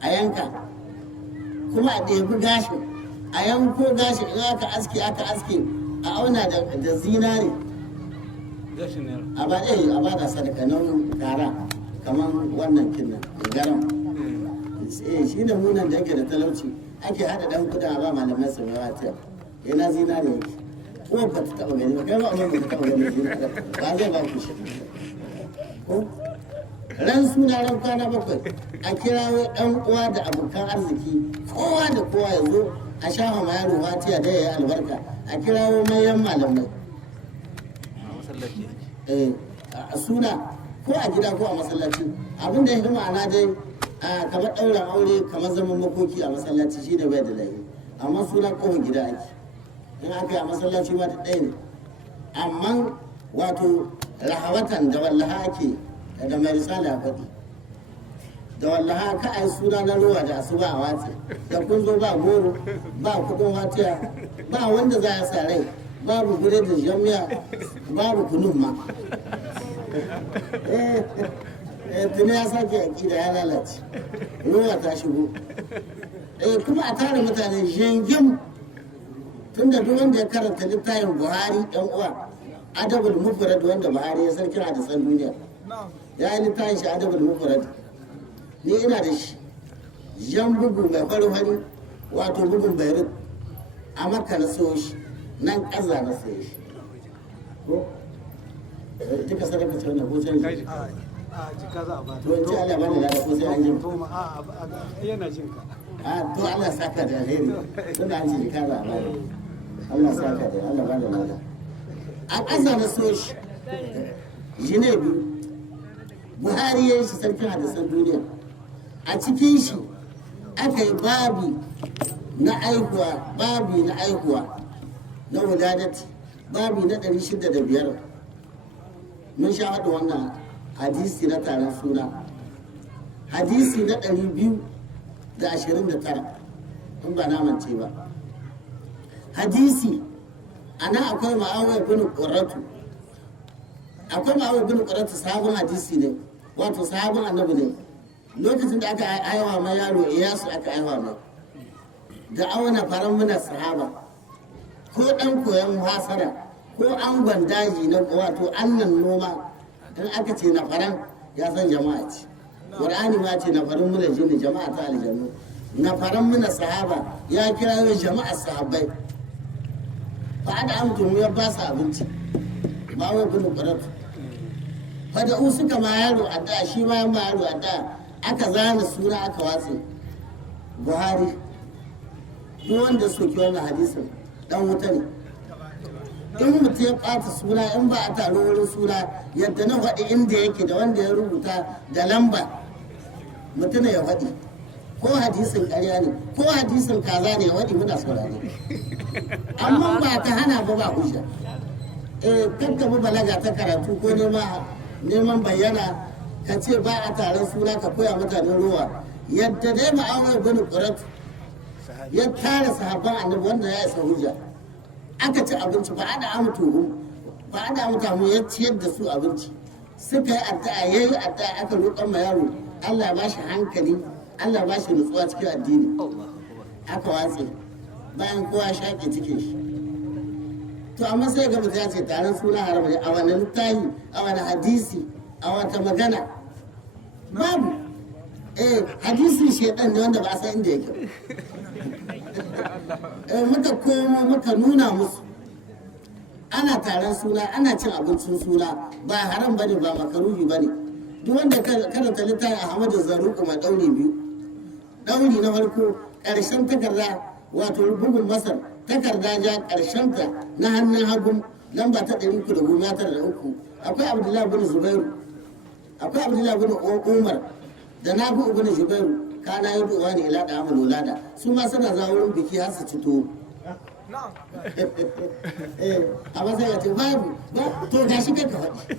a yanka kuma a ɗebi gashin a yanko gashin in aka aske a auna da zinare a ba da sadaka nauyin kara kamar wannan kinnan garam shi ne munan da yake da talauci ake hada dan kudin a ba malamai su mai wata yana zinare yake ko ba ta taba gani ba kai ba amma ba ta taba gani zinare ba zai ba ku shi ko ran suna ran kwana bakwai a kirawo dan uwa da abokan arziki kowa da kowa ya zo a shafa ma yaro fatiya da ya yi albarka a kirawo mayan malamai a suna ko a gida ko a masallaci abinda ya fi ma'ana dai kamar ɗaurin aure kamar zaman makoki a masallaci shi ne bai da laifi amma suna kofar gida ake in aka yi a masallaci ma da ɗaya ne amma wato rahawatan da wallaha ake da mai risala a faɗi da wallaha ka a yi suna na ruwa da asuba a watsi da kun zo ba goro ba kuɗin watiya ba wanda za a sa rai babu gure da jami'a babu kunun ma tuni ya sake aƙida ya lalace ruwa ta shigo kuma a tara mutane jingim tun da duk wanda ya karanta littafin buhari ɗan uwa adabul mufrad wanda buhari ya sarki da san duniya ya yi littafin shi adabul mufrad ni ina da shi jan bugu mai fari wato bugun beirut a makka na so shi nan ƙaza na sai shi ko duka sadaka ce wannan ko canji a jika za a ba to in ci Allah bani lada ko sai an ji yana jin ka to Allah saka da alheri tunda an ji jika za a bani Allah saka da Allah bani lada a ƙasa na so shi Jinebi Buhari ya yi shi sarkin hadisan duniya a cikin shi aka yi babi na aihuwa na wuladati babi na 605 mun sha haɗa wannan hadisi na taron suna hadisi na 229 in ba na mance ba hadisi ana akwai ma'awar bin ƙurratu sahabin hadisi ne wato sahabin annabi ne lokacin da aka aiwa ma yaro iyasu aka aiwa mai da auna faran muna sahaba ko ɗan koyon hasara ko an gwandaji na wato annan noma in aka ce na faran ya san jama'a ce ƙur'ani ma ce na faran muna jini jama'a ta aljannu na faran muna sahaba ya kira yau jama'a sahabbai ba da amtun ya ba su abinci ba wai bin ƙwararru fada u suka ma yaro a da shi ma yaro a da aka zana suna aka watse buhari duk wanda soke wannan hadisin dan wuta ne in mutum ya ɓata suna in ba a taro wurin suna yadda na faɗi inda yake da wanda ya rubuta da lamba mutum ya faɗi ko hadisin ƙarya ne ko hadisin kaza ne ya faɗi muna saurare amma ba ta hana ba hujja kakka bi balaga ta karatu ko neman bayyana ka ce ba a taron suna ka koya mutanen ruwa yadda dai ma'awar bin ƙuratu ya tara sahabban annabi wanda ya isa hujja aka ci abinci ba a da amutahu ya ciyar da su abinci suka yi addu'a yayi addu'a aka roƙon ma yaro Allah ya bashi hankali Allah ya bashi nutsuwa cikin addini aka watse bayan kowa shaƙe cikin shi to amma sai ga mutum ya ce taron suna haram ne a wani littafi a wani hadisi a wata magana babu hadisin shaidan ne wanda ba a san inda yake muka komo muka nuna musu ana taron suna ana cin abincin suna ba haram bane ba makaruhi bane duk wanda karanta littafin Ahmadu Zaruku mai ɗauri biyu ɗauri na farko ƙarshen takarda wato bugun masar takarda ja ƙarshenta na hannun hagu lamba ta 313 akwai Abdullahi bin Zubairu, akwai Abdullahi bin Umar da Nafi ibn Zubairu kana yi duwa ne ila da amal wulada su ma suna zuwa wurin biki har su ci tuwo. Amma sai ka ce babu to gashi kai ka faɗi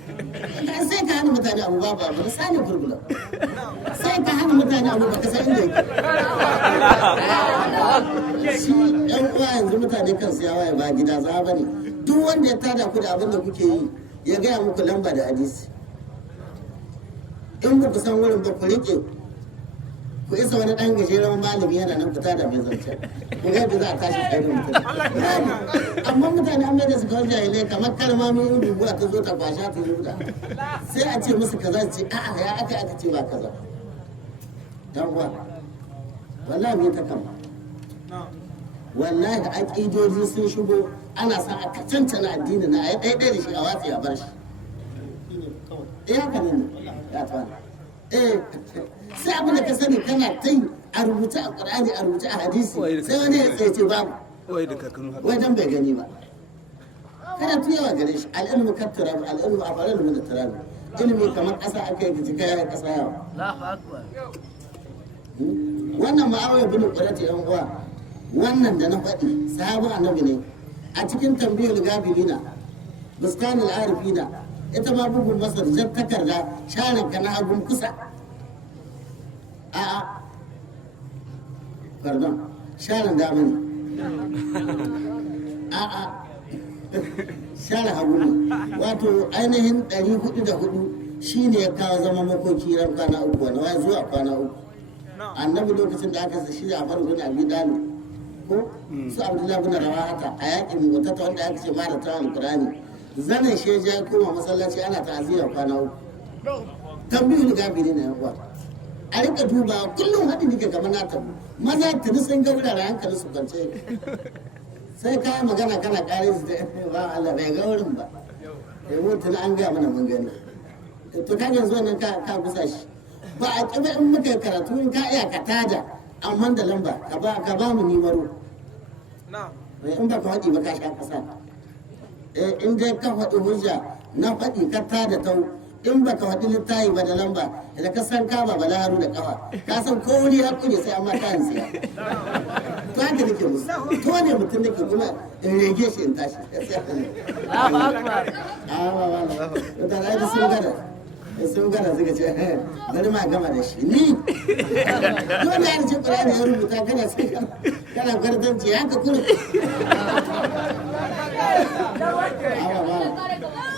sai ka hana mutane abu babu abu da sani gurgula sai ka hana mutane abu baka san inda yake shi ɗan uwa yanzu mutane kansu ya waye ba gida za ba ne duk wanda ya tada ku da abin da kuke yi ya gaya muku lamba da hadisi in ba ku san wurin ba ku riƙe ku isa wani ɗan gajeren malami yana nan fita da mai zance ku ga yadda za a tashi kai da mutum amma mutane an mai da su kawai jahilai kamar kalmomin in dubuwa ta zo ta kwasha ta zuwa sai a ce musu kaza ce a'a ya aka ce ba kaza dan uwa wallahi me ta kama wallahi aqidoji sun shigo ana sa a cancana addini na ayi ɗaya da shi a watsi a bar shi haka ne ya tsara sai abin da ka sani kana ta yi a rubuce a ƙur'ani a rubuce a hadisi sai wani ya tsaye ce babu wai dan bai gani ba kana tuyawa gare shi al'ilmu kattara al'ilmu a farar da tarabi ilimi kamar ƙasa aka yi jika ya ƙasa yawa wannan ma'awai bin ƙurati yan uwa wannan da na faɗi sahabin annabi ne a cikin tambiyar gabilina bustanul arifina ita ma bugun masar jar takarda sharin ka na hagun kusa a'a pardon sharin dama ne a'a sharin hagu ne wato ainihin 404 shi ne ya kawo zama makoki ran kwana uku wani wai zuwa kwana uku annabi lokacin da aka shi a farko da abi dalib ko su abdullahi bin rawahata a yakin mutata wanda aka ce mara ta alqurani zanen sheja ya koma masallaci ana ta'aziyya kwana uku tambayoyin gabiri na yan uwa a rika duba kullum haɗin nake kamar na tabu maza tuni sun ga wurare hankali su kwance sai kayan magana kana kare su da ba Allah bai ga wurin ba ya mutu na an gaya mana mun gani to ka yanzu wannan ka gusa shi ba a ƙiba in muka karatu in ka iya ka tada amma da lamba ka ba mu nimaro in ba ka faɗi ba ka sha ƙasa in dai ka faɗi hujja na faɗi ka tada tau in ba ka faɗi littafi ba da lamba da ka san ka ba balaharu da kafa ka san ko wuri ya kuje sai amma ta siya to haka nake musu to ne mutum nake kuma in rege shi in tashi Allahu akbar da rai da sun gada suka ce bari ma gama da shi ni dole ya ce Qur'ani ya rubuta kana sai kana gwardanci haka kuma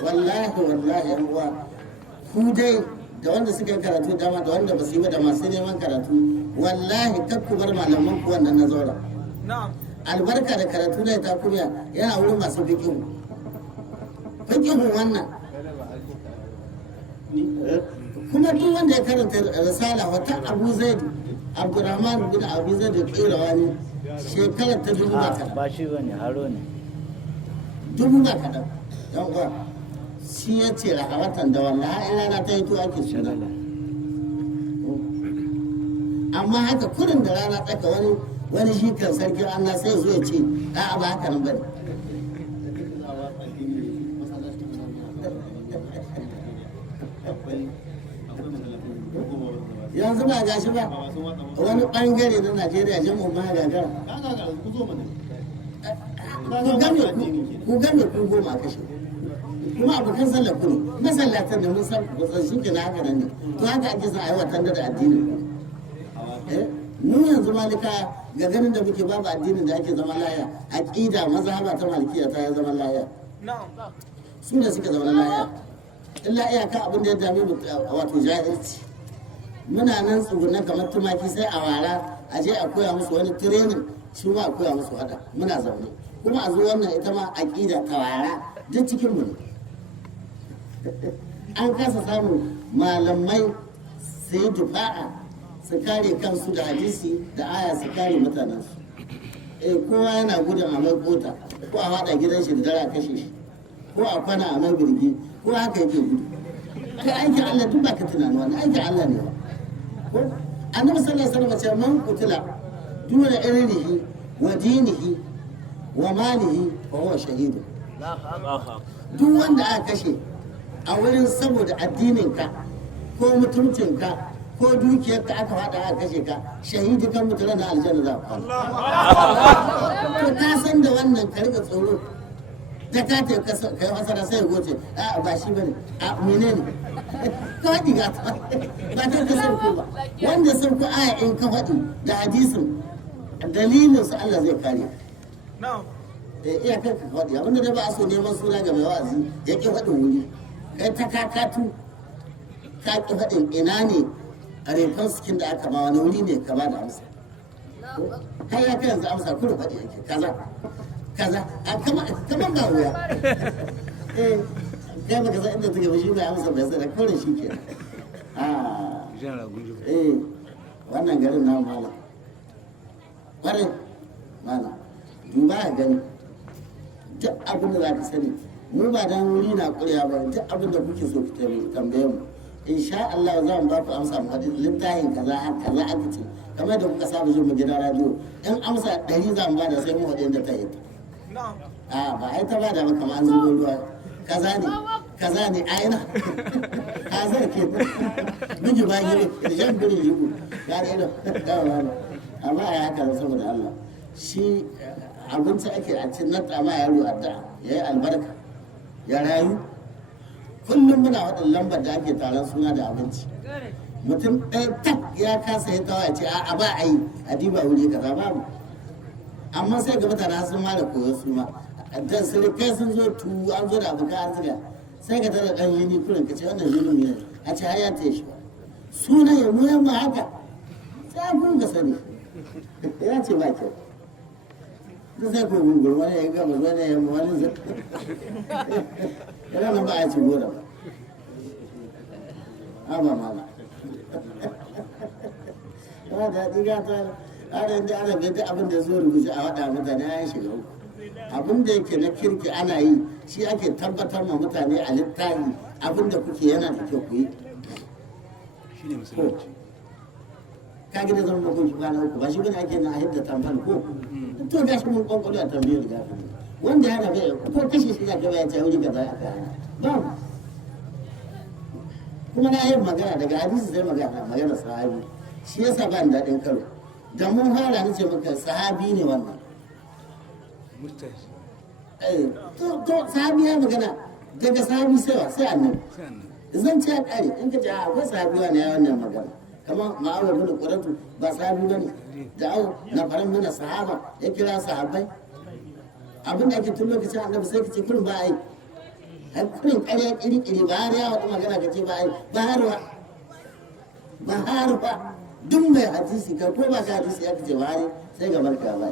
wallahi yan uwa ku dai da wanda suka yi karatu dama da wanda ba su yi ba da masu neman karatu wallahi kar ku bar malaman ku wannan na zaura albarka da karatu na ta kuma yana wurin masu fikihu wannan kuma duk wanda ya karanta risala wata Abu Zaid Abdurrahman bin Abu Zaid da Qirawani shekarar ta dubu ba kaɗan ba shi bane haro ne dubu ba kaɗan yan uwa shi ya ce rahawatan da wallahi in rana ta yi to ake suna amma haka kurin da rana tsaka wani shi kan sarki Allah sai zo ya ce a'a ba haka nan bane yanzu ba gashi ba wani bangare na Najeriya jam'u ma gagara ku game ku goma kashe kuma abokan sallar ku ne masallatan da mun san kusan shi ke na haka nan ne to haka ake son aiwatar da addinin mu yanzu malika ga ganin da muke babu addinin da ake zama laya aqida mazhaba ta malikiya ta ya zama laya su ne suka zama laya illa iyaka abin da ya dame mu wato jahilci muna nan tsugunan kamar tumaki sai a wara a je a koya musu wani training shi ma a koya musu hada muna zaune kuma a zo wannan ita ma aqida ta wara duk cikin mu ne an kasa samun malamai su yi dufa'a su kare kansu da hadisi da aya su kare mutanensu kowa yana gudun a mai kota ko a wada gidan shi da dare a kashe shi ko a kwana a mai birgi ko haka yake gudu kai aikin Allah duk ba ka tunani wani aikin Allah ne ba ko annabi sallallahu alaihi wasallam ce man kutila duna irrihi wa dinihi wa malihi fa huwa shahidu duk wanda aka kashe a wurin saboda addininka ko mutuncinka ko dukiyarka aka faɗa aka kashe ka shahidi kan mutu na aljanna za ka to ka san da wannan ka rika tsoro da ka ta kai hasara sai goce a ba shi bane a menene ka faɗi ga ta ba ta ka san ko ba wanda san ko aya in ka faɗi da hadisin dalilin su Allah zai kare iya kai ka faɗi abinda da ba a so neman suna ga mai wa'azi ya ƙi faɗin wuri kai ta kakatu ka ƙi faɗin ina ne a refan sikin da aka ba wani wuri ne ka ba da amsa kai ya kai yanzu amsa kuma faɗi yake kaza a kaman ba wuya kai baka san inda take ba shi mai amsa bai sai da kawai shi ke wannan garin na malam ƙwarai malam duba a gani duk abin da za ka sani mu ba dan wuri na ƙurya ba duk abin da kuke so ku tambaye mu insha Allah za mu ba ku amsa mu faɗi littafin kaza kaza aka ce kamar da kuka saba jin mu gidan radio in amsa 100 za mu ba da sai mu faɗi inda ta yi a ba ai ta ba da ba kamar an zubo ruwa kaza ne a ina a zai ke biji ba gire da shan birin jigo ya da ido amma a yi haka saboda Allah shi abinci ake a cin na tsama yaro addu'a ya yi albarka ya rayu kullum muna waɗin lambar da ake taron suna da abinci mutum ɗaya tak ya kasa ya tawa ce a ba a yi a diba wuri kaza babu amma sai ga mutane sun ma da koyo su ma da sirikai sun zo an zo da abuka an ziga sai ka tara ɗan yini kurin ka ce wannan zulumi ne a ce har ya ta shi sunan ya muyan ma haka sai kun ga sani ya ce ba kyau duk sai ko gungun wani ya gama wani ya mu wani zai yana nan ba a ci gora ba amma mala ba da diga ta ana da ana bai da abin da zo rubuce a wada mutane ya shiga uku abin da yake na kirki ana yi shi ake tabbatar ma mutane a littafi abin da kuke yana da kyau ku yi shine musulunci ka gida zama makoki kwana uku ba shi bane ake na hidda tamfan ko to ga shi mun kwakwalo a tambayar da gafi wanda yana bai ko kashe shi zaka bai ta wuri kaza aka hana ba kuma na yin magana daga hadisi sai magana sahabi shi yasa ba ni daɗin karo da mun fara nace maka sahabi ne wannan to sahabi ya magana daga sahabi sai annabi zan ce a ƙare in ka ce akwai sahabi wani ya wannan magana kamar ma'awar bin ƙuratu ba sahabi ba ne da au na faran mana sahaba ya kira sahabbai abin da ake tun lokacin annabi sai ka ce kurin ba a yi kurin ƙarya ƙiri-ƙiri ba har ya wata magana ka ce ba a yi ba har ba duk mai hadisi ka ko ba ka hadisi ya ce ba har sai ga barka ba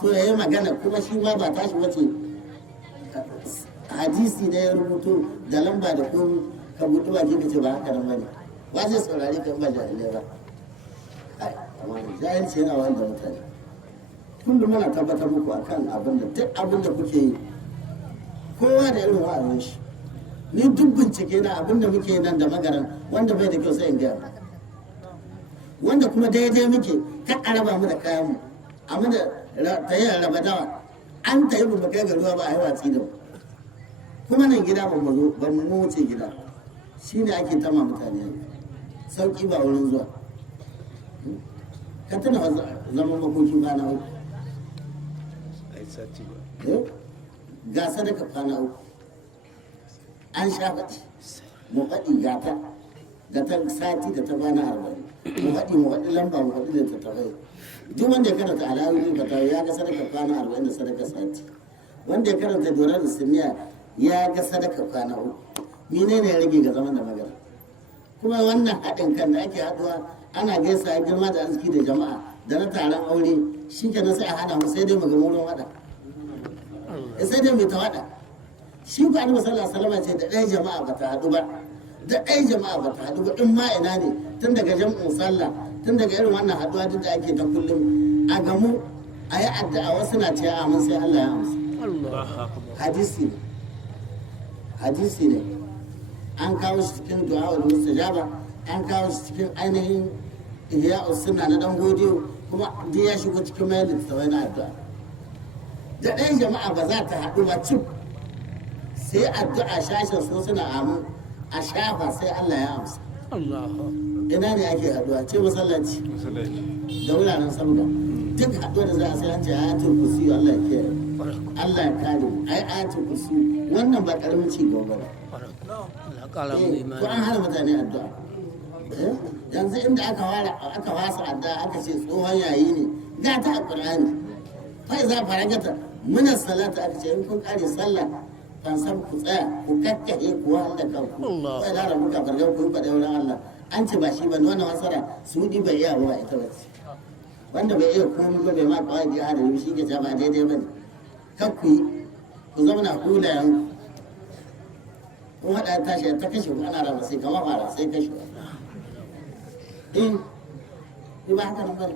to ya yi magana kuma shi ma ba tashi wace hadisi ne ya rubuto da lamba da komi ka buɗi ba ka ce ba haka nan ba ne ba zai saurari kan ba jahilai ba jahilci yana wanda mutane kullum muna tabbatar muku akan abin da duk abin da kuke yi kowa da irin wa'azin shi ni duk bincike na abin da muke yi nan da magaran wanda bai da kyau sai in gaya wanda kuma daidai muke kan araba mu da kayan mu amma da ta yi raba dawa an ta yi ba kai ga ruwa ba a yi watsi da mu kuma nan gida ba mu wuce gida shine ake tama mutane sauki ba wurin zuwa ka tana zaman makoki kwana uku ga sadaka kwana uku an sha faɗi mu faɗi gata da ta sati da ta kwana 40 mu faɗi lamba mu faɗi da ta tafai duk wanda ya karanta alawoyin ka tawo ya ga sadaka kwana 40 da sadaka sati wanda ya karanta dorar islamiyya ya ga sadaka kwana uku menene ya rage ga zaman da magana kuma wannan haɗin kan da ake haɗuwa ana gaisa a girma da arziki da jama'a da na taron aure shi kenan sai a hana mu sai dai mu ga wurin waɗa sai dai mai ta waɗa shi ku annabi sallallahu alaihi wasallam ce da ɗaya jama'a ba ta haɗu ba da ɗaya jama'a ba ta haɗu ba in ma ina ne tun daga jam'in sallah tun daga irin wannan haɗuwa duk da ake ta kullum a gamu a yi addu'a wasu na cewa amin sai Allah ya amsa hadisi ne an kawo shi cikin du'a'ul mustajaba an kawo shi cikin ainihin ihya'us sunna na dan godiyo kuma duk ya shigo cikin mai littattafai na addu'a da ɗayan jama'a ba za ta haɗu ba cif sai addu'a shashin su suna amu a shafa sai Allah ya amsa. Ina ne ake haduwa ce masallaci da wuraren sabga duk haduwa da za a sai an ce ayatul kursi Allah ya kiyaye Allah ya kare ai ayatul kursi wannan ba karamin ci gaba ba ko an hana mutane addu'a yanzu inda aka wasa addu'a aka ce tsohon yayi ne ga ta alqur'ani fa iza faragata muna salata aka ce in kun kare sallah kan san ku tsaya ku kakkahe ku wahal da kanku sai da rabu ka barga ku faɗa wurin Allah an ce ba shi ba wannan wasara su di bai iya ba ita ba wanda bai iya komai ba bai ma kawai da hada shi ke ta ba daidai ba ne kar ku yi ku zauna ku da yan kun haɗa tashi ta kashe ku ana raba sai kama fara sai kashe ni ba haka nan ba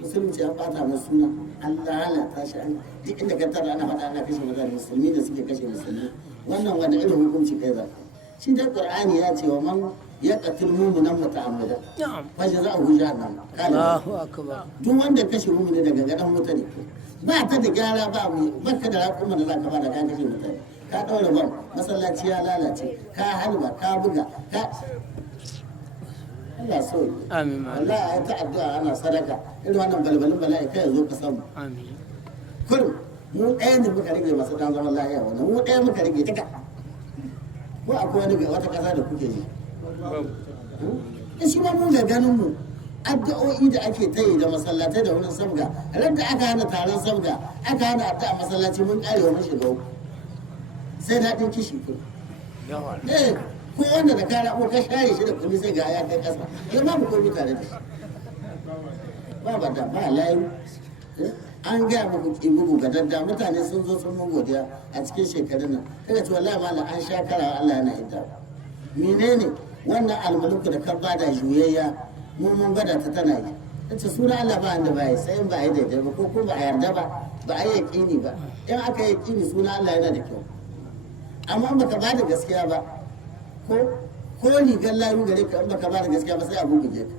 musulunci ya bata mai suna Allah halata shi an duk inda ka tara ana faɗa ana kashe mutane musulmi da suke kashe musulmi wannan wanda irin hukunci kai za shi da Qur'ani ya ce wa man yaqtul mu'minan muta'ammidan fa jazaohu jahannam Allahu akbar duk wanda kashe mu'mini daga gadan mutane ba ta da gyara ba mu baka da rakuma da zaka ba da ka kashe mutane ka daura ban masallaci ya lalace ka halba ka buga ka Allah so amin Allah ya ta addu'a ana sadaka irin wannan balbalin bala'i kai zo ka samu amin kullum mu ɗaya ne muka rage masu dan zaman lafiya wannan mu ɗaya muka rage duka ko akwai wani ga wata ƙasa da kuke ji shi ma mun ga ganin mu addu'o'i da ake ta yi da masallatai da wurin sabga ran da aka hana taron sabga aka hana addu'a masallaci mun kare wa mashi gau sai daɗin kishi ko ko wanda da kara ko ka share shi da kulli sai ga ya kai kasa ya ba mu komai tare da shi ba ba da ba layu an gaya muku kibugu ga dadda mutane sun zo sun mun godiya a cikin shekarun nan kaga ce wallahi mallam an sha karawa Allah yana hidda menene wannan almuluku da ka bada juyayya mun gwada ta tana yi tace suna Allah ba inda bai sai in ba yi daidai ba ko ba a yarda ba ba a yi yaqini ba in aka yi yaqini suna Allah yana da kyau amma baka bada gaskiya ba ko rigar layu gare ka in baka bada gaskiya ba sai a bubuge ka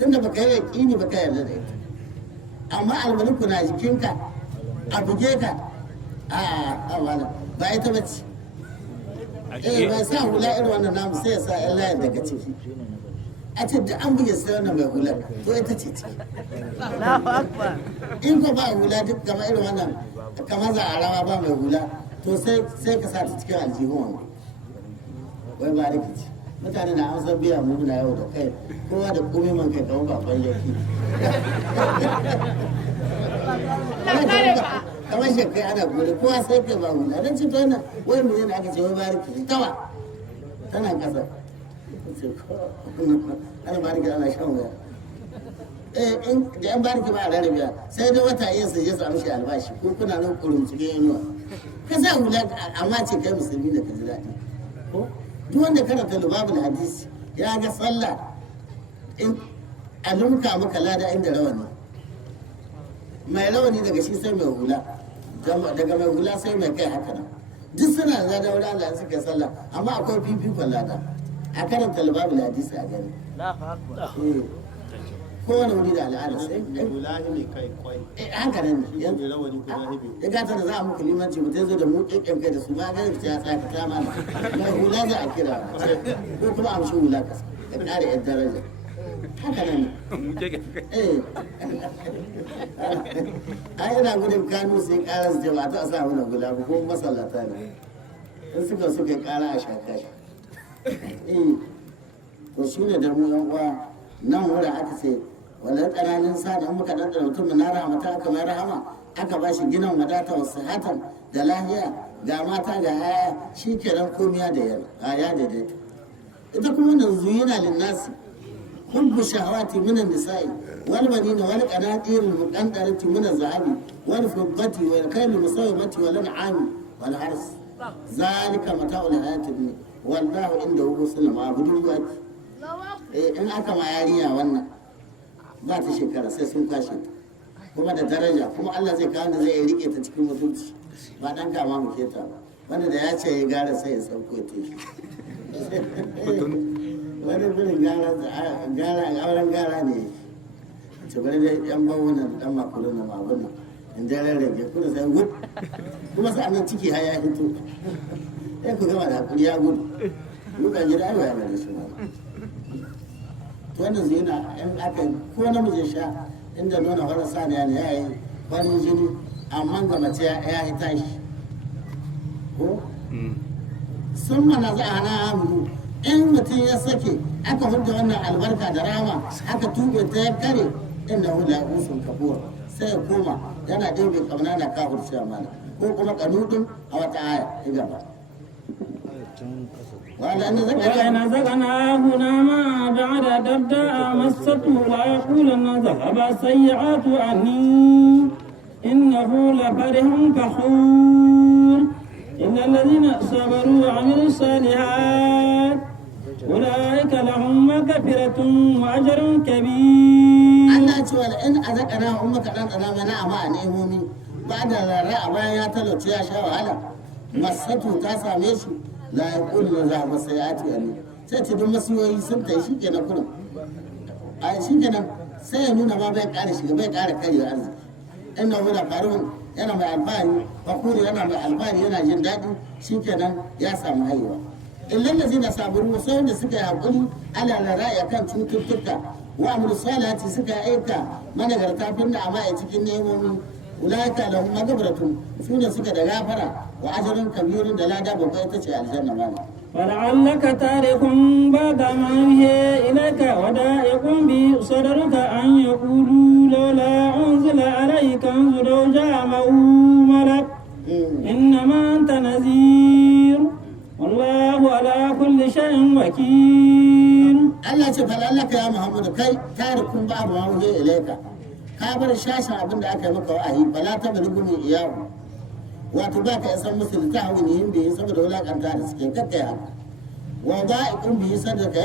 tunda baka yi yaqini baka yarda da ita amma almuluku na jikinka a buge ka a wala ba ita bace bai sa hula irin wannan namu sai ya sa yan layin daga ciki a ce da an buge sai wannan mai hula to ita ce ce in ko ba hula duk kama irin wannan kamar za a rawa ba mai hula to sai ka sa ta cikin aljihun wani wai ba rikici mutane na an san biya mu na yau da kai kowa da komai man kai kawo baban yaki kamar shekai ana gode kowa sai kai ba hula don ci tona wai mu yana aka ce wai ba rikici tawa tana kasa ana ba rikici ana shan wuya in da yan bariki ba a rarrabiya sai dai wata yin su je su amshi albashi ko kuna nan kurum cikin yanuwa ka sa hula amma ce kai musulmi da ka ji daɗi duk wanda karanta lubabul hadisi ya ga sallah in alumka maka lada inda rawani mai rawani daga shi sai mai hula daga mai hula sai mai kai haka nan duk suna da wurin Allah suka sallah amma akwai fifikon lada a karanta lubabul hadisi a gani kowane wuri da al'ada sai haka nan ya gata da za a muku limanci mutum zo da mu ƙiƙƙin kai da su ba ganin ta tsaka ta mana mai hula za a kira ko kuma a mashi hula kasa ya ƙara yan daraja haka nan a yana gudun kanu sai ƙara su jama'a ta sa wani hula ko kuma masallata ne in suka yi ƙara a shaka to shi ne da mu yan uwa nan wurin aka ce wannan ƙananin sa da muka ɗanɗana mutum na rahmata aka mai rahama aka ba shi ginin wadata wa sihatan da lahiya ga mata ga haya shi ke nan komiya da ya daidaita ita kuma nan zuyina linnasi hubbu shahawati min an-nisa'i wal banina wal qanatir al-muqantarati min az-zahabi wal fiddati wal khayl al-musawwamati wal an'ami wal hars zalika mata'ul hayati dunya wallahu indahu husnul ma'budun in aka ma yarinya wannan ba ta shekara sai sun kwashe ta kuma da daraja kuma Allah zai kawo da zai rike ta cikin mutunci ba dan kama mu keta ba wanda da ya ce ya gara sai ya sauko ta shi wani gurin gara auren gara ne ce bari da yan bawuna da dan makulun na mabun nan in da rarrage kuma sai wut kuma sai annan ciki har ya hito sai ku gama da hakuri ya gudu dukan gida ai ya gare shi ba to wannan zina in aka ko namiji sha inda nuna wani saniya ne ya yi farin jini amma ga mace ya yi tashi ko sun mana za a hana amuru in mutum ya sake aka hudda wannan albarka da rama aka tube ta ya kare inda hula usun kafura sai ya koma yana ɗebe kamna na kafur cewa mana ko kuma kanudin a wata aya ta gaba وإن زغناه نعما بعد درداء مسته لا يقولن ذهب السيئات عني إنه لفرح فخور إلا الذين صبروا وعملوا الصالحات أولئك لهم مغفرة وأجر كبير. Allah ce wala in azaqana ummaka dan dana mana amma a nemomi ba da ra'a bayan ya talauce ya sha wahala masatu ta same shi la yaqulu za ba sayati ali sai ce duk masiyoyi sun tai shikenan kurum a shikenan sai ya nuna ma bai ƙara shiga bai ƙara karewa arziki inna huwa farun yana mai alfahari fakuri yana mai alfahari yana jin daɗi shikenan ya samu haihuwa illal ladzina sabaru sai wanda suka yi hakuri ala ra'ayi kan cututtuka wa amru salati suka aika managarta finna amma a cikin nemomi ulaika lahum maghfiratun sune suka da gafara wa ajrun kabirun da lada babba ita ce aljanna ma فلعلك تارك بعد ما يوحي إليك ودائق بصدرك أن يقولوا لولا أنزل عليك كنز لو جاء معه ملك إنما أنت نذير والله على كل شيء وكيل. Allah ce falallaka ya Muhammadu kai tarikun ba ma wuce ilaika ka bar shashin abin da aka yi maka wa'ayi fala ta bari gumi iyawu wato ba ka isan musu da ta'awun yin biyu saboda wulakanta da suke kakkai haka wa da'ikun biyu sadaka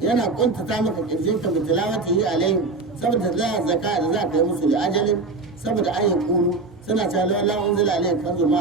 yana kuntata maka kirjin ka bi tilawati yi alayhim saboda la zaka da za ka yi musu da ajalin saboda ayyukan suna cewa la unzila alayhim kanzu ma